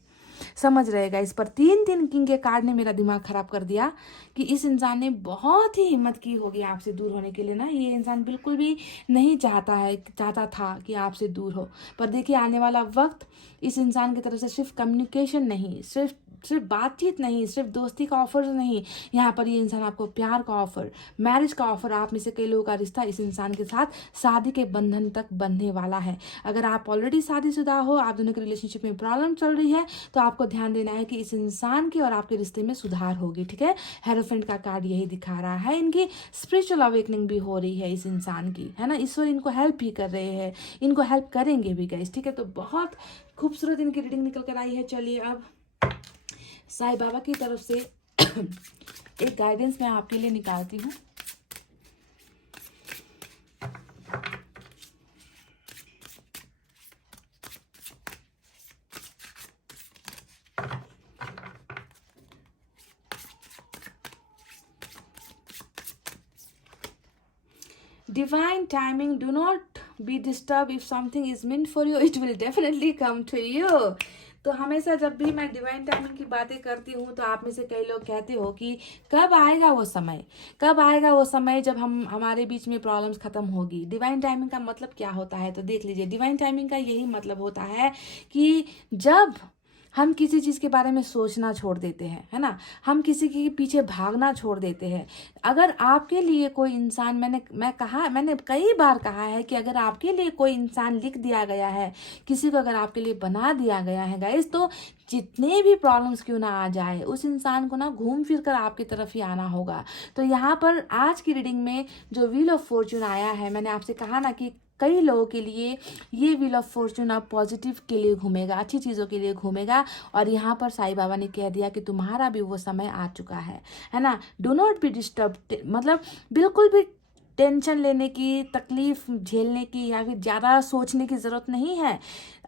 समझ रहेगा। इस पर 3 किंग के कार्ड ने मेरा दिमाग खराब कर दिया कि इस इंसान ने बहुत ही हिम्मत की होगी आपसे दूर होने के लिए ना। ये इंसान बिल्कुल भी नहीं चाहता था कि आपसे दूर हो। पर देखिए, आने वाला वक्त इस इंसान की तरफ से सिर्फ कम्युनिकेशन नहीं, सिर्फ बातचीत नहीं, सिर्फ दोस्ती का ऑफर नहीं, यहाँ पर ये इंसान आपको प्यार का ऑफर, मैरिज का ऑफर, आप में से कई लोगों का रिश्ता इस इंसान के साथ शादी के बंधन तक बंधने वाला है। अगर आप ऑलरेडी शादीशुदा हो, आप दोनों के रिलेशनशिप में प्रॉब्लम चल रही है, तो आपको ध्यान देना है कि इस इंसान के और आपके रिश्ते में सुधार होगी, ठीक है। हेरोफेंट का कार्ड यही दिखा रहा है। इनकी स्पिरिचुअल अवेकनिंग भी हो रही है इस इंसान की, है ना। ईश्वर इनको हेल्प भी कर रहे हैं, इनको हेल्प करेंगे भी गाइस, ठीक है। तो बहुत खूबसूरत इनकी रीडिंग निकल कर आई है। चलिए अब साईं बाबा की तरफ से एक गाइडेंस मैं आपके लिए निकालती हूँ। Divine timing, do not be disturbed. If something is meant for you, it will definitely come to you. तो हमेशा जब भी मैं डिवाइन टाइमिंग की बातें करती हूँ, तो आप में से कई लोग कहते हो कि कब आएगा वो समय, कब आएगा वो समय जब हमारे बीच में प्रॉब्लम्स खत्म होगी। डिवाइन टाइमिंग का मतलब क्या होता है, तो देख लीजिए। डिवाइन टाइमिंग का यही मतलब होता है कि जब हम किसी चीज़ के बारे में सोचना छोड़ देते हैं, है ना, हम किसी के पीछे भागना छोड़ देते हैं। अगर आपके लिए कोई इंसान, मैंने कई बार कहा है कि अगर आपके लिए कोई इंसान लिख दिया गया है, किसी को अगर आपके लिए बना दिया गया है गाइस, तो जितने भी प्रॉब्लम्स क्यों ना आ जाए, उस इंसान को ना घूम फिर कर आपकी तरफ ही आना होगा। तो यहाँ पर आज की रीडिंग में जो व्हील ऑफ फॉर्चून आया है, मैंने आपसे कहा ना कि कई लोगों के लिए ये व्हील ऑफ फॉर्चून अब पॉजिटिव के लिए घूमेगा, अच्छी चीज़ों के लिए घूमेगा। और यहाँ पर साईं बाबा ने कह दिया कि तुम्हारा भी वो समय आ चुका है ना। डू नॉट बी डिस्टर्ब, मतलब बिल्कुल भी टेंशन लेने की, तकलीफ झेलने की या फिर ज़्यादा सोचने की ज़रूरत नहीं है।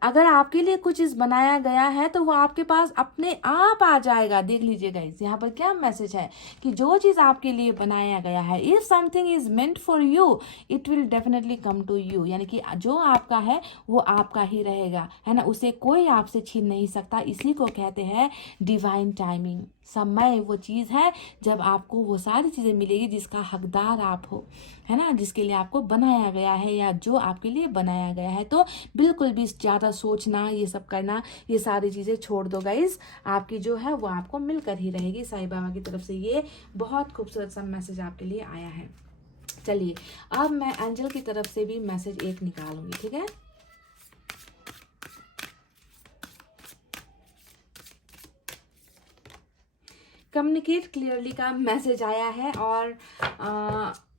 अगर आपके लिए कुछ चीज़ बनाया गया है तो वो आपके पास अपने आप आ जाएगा। देख लीजिए गाइस, यहाँ पर क्या मैसेज है कि जो चीज़ आपके लिए बनाया गया है, if something is meant for you it will definitely come to you, यानी कि जो आपका है वो आपका ही रहेगा, है ना, उसे कोई आपसे छीन नहीं सकता। इसी को कहते हैं डिवाइन टाइमिंग। समय वो चीज़ है जब आपको वो सारी चीज़ें मिलेगी जिसका हकदार आप हो, है ना, जिसके लिए आपको बनाया गया है या जो आपके लिए बनाया गया है। तो बिल्कुल भी ज़्यादा सोचना, ये सब करना, ये सारी चीज़ें छोड़ दो गाइज। आपकी जो है वो आपको मिलकर ही रहेगी। साईं बाबा की तरफ से ये बहुत खूबसूरत सा मैसेज आपके लिए आया है। चलिए अब मैं एंजल की तरफ से भी मैसेज एक निकालूंगी, ठीक है। कम्युनिकेट क्लियरली का मैसेज आया है और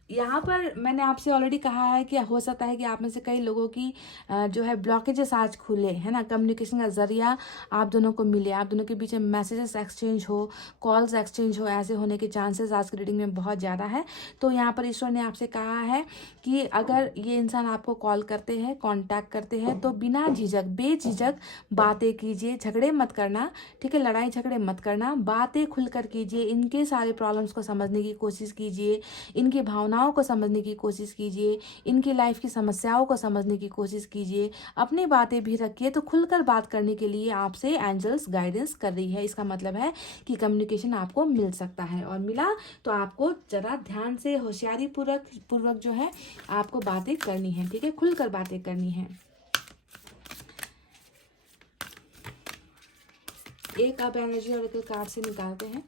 यहाँ पर मैंने आपसे ऑलरेडी कहा है कि हो सकता है कि आप में से कई लोगों की जो है ब्लॉकेजेस आज खुले, है ना, कम्युनिकेशन का जरिया आप दोनों को मिले, आप दोनों के बीच में मैसेजेस एक्सचेंज हो, कॉल्स एक्सचेंज हो, ऐसे होने के चांसेस आज की रीडिंग में बहुत ज़्यादा है। तो यहाँ पर ईश्वर ने आपसे कहा है कि अगर ये इंसान आपको कॉल करते हैं, कॉन्टैक्ट करते हैं, तो बिना झिझक, बेझिझक बातें कीजिए, झगड़े मत करना, ठीक है, लड़ाई झगड़े मत करना, बातें खुलकर कीजिए, इनके सारे प्रॉब्लम्स को समझने की कोशिश कीजिए, इनकी भावनाओं को समझने की कोशिश कीजिए, इनकी लाइफ की समस्याओं को समझने की कोशिश कीजिए, अपनी बातें भी रखिए। तो खुलकर बात करने के लिए आपसे एंजल्स गाइडेंस कर रही है। इसका मतलब है कि कम्युनिकेशन आपको मिल सकता है, और मिला तो आपको जरा ध्यान से, होशियारी पूर्वक जो है आपको बातें करनी है, ठीक है, खुलकर बातें करनी है। एक आप एनर्जी ऑरेकल कार्ड से निकालते हैं।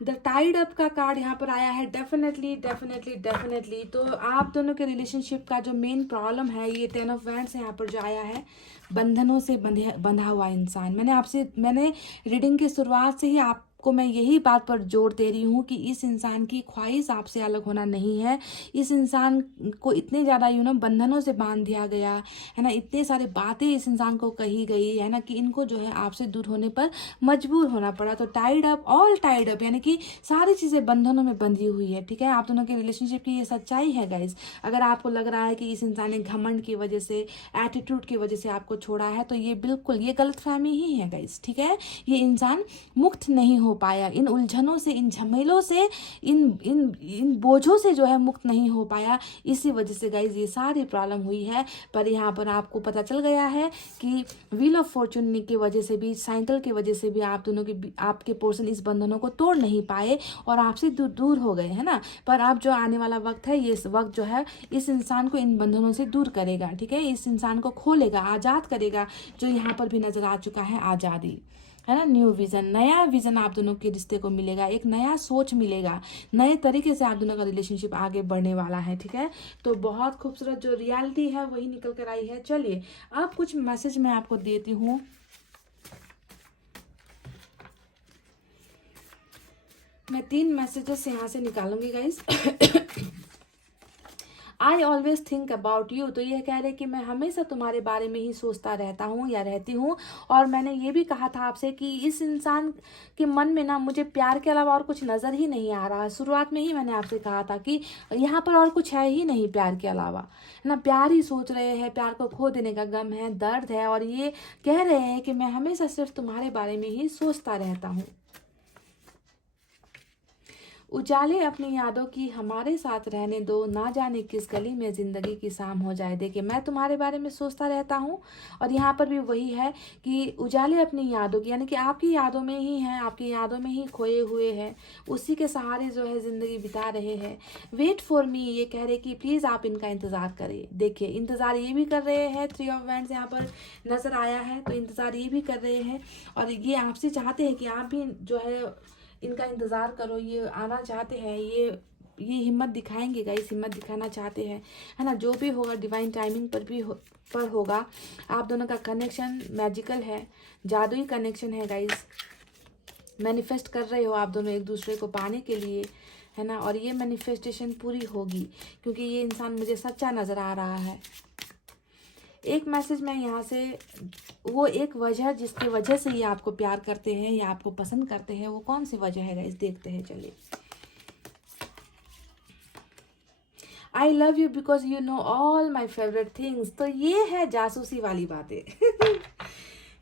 द टाइड अप का कार्ड यहाँ पर आया है। डेफिनेटली डेफिनेटली डेफिनेटली तो आप दोनों के रिलेशनशिप का जो मेन प्रॉब्लम है, ये 10 ऑफ वैंड्स यहाँ पर जो आया है, बंधनों से बंधा हुआ इंसान। मैंने रीडिंग की शुरुआत से ही आपको मैं यही बात पर जोर दे रही हूँ कि इस इंसान की ख्वाहिश आपसे अलग होना नहीं है। इस इंसान को इतने ज़्यादा बंधनों से बांध दिया गया है ना, इतने सारे बातें इस इंसान को कही गई है ना, कि इनको जो है आपसे दूर होने पर मजबूर होना पड़ा। तो tied up, all tied up, यानी कि सारी चीज़ें बंधनों में बंधी हुई है, ठीक है। आप दोनों के रिलेशनशिप की ये सच्चाई है गाइज। अगर आपको लग रहा है कि इस इंसान ने घमंड की वजह से, एटीट्यूड की वजह से आपको छोड़ा है, तो ये बिल्कुल ये गलतफहमी ही है गाइज, ठीक है। ये इंसान मुक्त नहीं हो पाया, इन उलझनों से, इन झमेलों से, इन बोझों से जो है मुक्त नहीं हो पाया। इसी वजह से गाइज ये सारी प्रॉब्लम हुई है। पर यहाँ पर आपको पता चल गया है कि व्हील ऑफ फॉर्चून की वजह से भी, साइकिल की वजह से भी आप दोनों के, आपके पोर्शन इस बंधनों को तोड़ नहीं पाए और आपसे दूर हो गए, है ना। पर अब जो आने वाला वक्त है, ये वक्त जो है इस इंसान को इन बंधनों से दूर करेगा, ठीक है। इस इंसान को खोलेगा, आज़ाद करेगा, जो यहाँ पर भी नजर आ चुका है, आज़ादी, है ना। न्यू विजन, नया विजन आप दोनों के रिश्ते को मिलेगा, एक नया सोच मिलेगा, नए तरीके से आप दोनों का रिलेशनशिप आगे बढ़ने वाला है, ठीक है। तो बहुत खूबसूरत जो रियलिटी है वही निकल कर आई है। चलिए अब कुछ मैसेज मैं आपको देती हूँ। मैं 3 मैसेजेस यहाँ से निकालूंगी guys. I always think about you, तो ये कह रहे कि मैं हमेशा तुम्हारे बारे में ही सोचता रहता हूँ या रहती हूँ। और मैंने ये भी कहा था आपसे कि इस इंसान के मन में ना मुझे प्यार के अलावा और कुछ नज़र ही नहीं आ रहा। शुरुआत में ही मैंने आपसे कहा था कि यहाँ पर और कुछ है ही नहीं प्यार के अलावा, है ना। प्यार ही सोच रहे हैं, प्यार को खो देने का गम है, दर्द है, और ये कह रहे हैं कि मैं हमेशा सिर्फ तुम्हारे बारे में ही सोचता रहता हूँ। उजाले अपनी यादों की हमारे साथ रहने दो, ना जाने किस गली में ज़िंदगी की शाम हो जाए। देखिए मैं तुम्हारे बारे में सोचता रहता हूँ, और यहाँ पर भी वही है कि उजाले अपनी यादों की, यानी कि आपकी यादों में ही हैं, आपकी यादों में ही खोए हुए हैं, उसी के सहारे जो है ज़िंदगी बिता रहे हैं। वेट फॉर मी, ये कह रहे कि प्लीज़ आप इनका इंतज़ार करें। देखिए इंतज़ार ये भी कर रहे हैं, 3 ऑफ वैंड्स यहाँ पर नज़र आया है, तो इंतज़ार ये भी कर रहे हैं, और ये आपसे चाहते हैं कि आप भी जो है इनका इंतज़ार करो। ये आना चाहते हैं, ये हिम्मत दिखाएंगे गाइस, हिम्मत दिखाना चाहते हैं, है ना। जो भी होगा डिवाइन टाइमिंग पर होगा। आप दोनों का कनेक्शन मैजिकल है, जादुई कनेक्शन है गाइस। मैनिफेस्ट कर रहे हो आप दोनों एक दूसरे को पाने के लिए, है ना। और ये मैनिफेस्टेशन पूरी होगी, क्योंकि ये इंसान मुझे सच्चा नज़र आ रहा है। एक मैसेज मैं यहाँ से, वो एक वजह जिसकी वजह से ये आपको प्यार करते हैं या आपको पसंद करते हैं, वो कौन सी वजह है गाइस, देखते हैं। चलिए। आई love you because you know all my favourite things. तो ये है जासूसी वाली बातें।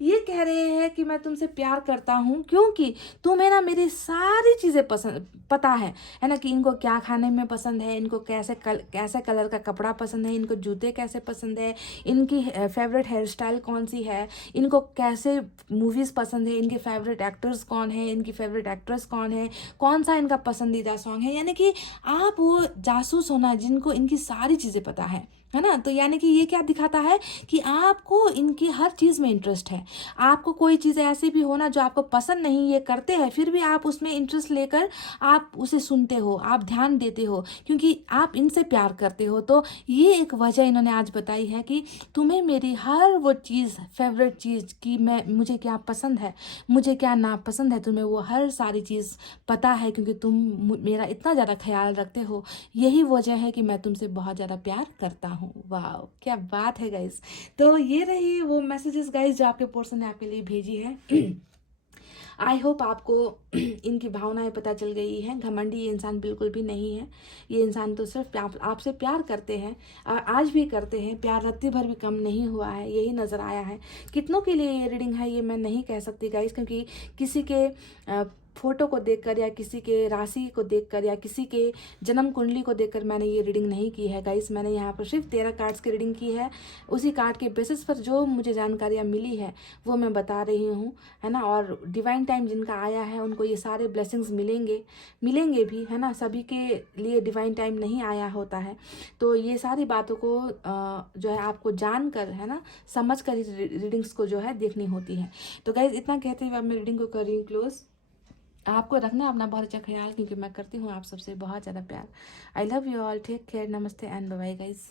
ये कह रहे हैं कि मैं तुमसे प्यार करता हूँ क्योंकि तुम्हें ना मेरी सारी चीज़ें पसंद पता है ना, कि इनको क्या खाने में पसंद है, इनको कैसे कलर का कपड़ा पसंद है, इनको जूते कैसे पसंद है, इनकी फेवरेट हेयर स्टाइल कौन सी है, इनको कैसे मूवीज़ पसंद है, इनके फेवरेट एक्टर्स कौन है, इनकी फेवरेट एक्ट्रेस कौन है, कौन सा इनका पसंदीदा सॉन्ग है। यानी कि आप वो जासूस होना जिनको इनकी सारी चीज़ें पता है ना। तो यानी कि ये क्या दिखाता है कि आपको इनकी हर चीज़ में इंटरेस्ट है। आपको कोई चीज़ ऐसी भी हो ना जो आपको पसंद नहीं, ये करते हैं, फिर भी आप उसमें इंटरेस्ट लेकर आप उसे सुनते हो, आप ध्यान देते हो, क्योंकि आप इनसे प्यार करते हो। तो ये एक वजह इन्होंने आज बताई है कि तुम्हें मेरी हर वो चीज़, फेवरेट चीज़ कि मुझे क्या पसंद है, मुझे क्या नापसंद है, तुम्हें वो हर सारी चीज़ पता है, क्योंकि तुम मेरा इतना ज़्यादा ख्याल रखते हो। यही वजह है कि मैं तुमसे बहुत ज़्यादा प्यार करता हूँ। वाह, क्या बात है गाइस। तो ये रही वो मैसेजेस गाइस जो आपके पर्सन ने आपके लिए भेजी है। आई होप आपको इनकी भावनाएं पता चल गई हैं। घमंडी ये इंसान बिल्कुल भी नहीं है। ये इंसान तो सिर्फ आपसे प्यार करते हैं, आज भी करते हैं, प्यार रत्ती भर भी कम नहीं हुआ है, यही नज़र आया है। कितनों के लिए ये रीडिंग है ये मैं नहीं कह सकती गाइस, क्योंकि किसी के फोटो को देखकर या किसी के राशि को देखकर या किसी के जन्म कुंडली को देखकर मैंने ये रीडिंग नहीं की है गाइस। मैंने यहाँ पर सिर्फ 13 कार्ड्स की रीडिंग की है। उसी कार्ड के बेसिस पर जो मुझे जानकारियाँ मिली है वो मैं बता रही हूँ, है ना। और डिवाइन टाइम जिनका आया है उनको ये सारे ब्लेसिंग्स मिलेंगे भी, है ना। सभी के लिए डिवाइन टाइम नहीं आया होता है। तो ये सारी बातों को जो है आपको जानकर, है ना, समझ कर रीडिंग्स को जो है देखनी होती है। तो गाइज इतना कहते हुए अब मैं रीडिंग को कर रही हूँ क्लोज। आपको रखना अपना बहुत अच्छा ख्याल, क्योंकि मैं करती हूँ आप सबसे बहुत ज़्यादा प्यार। I love you all, take care, नमस्ते एंड बाय बाय गाइज।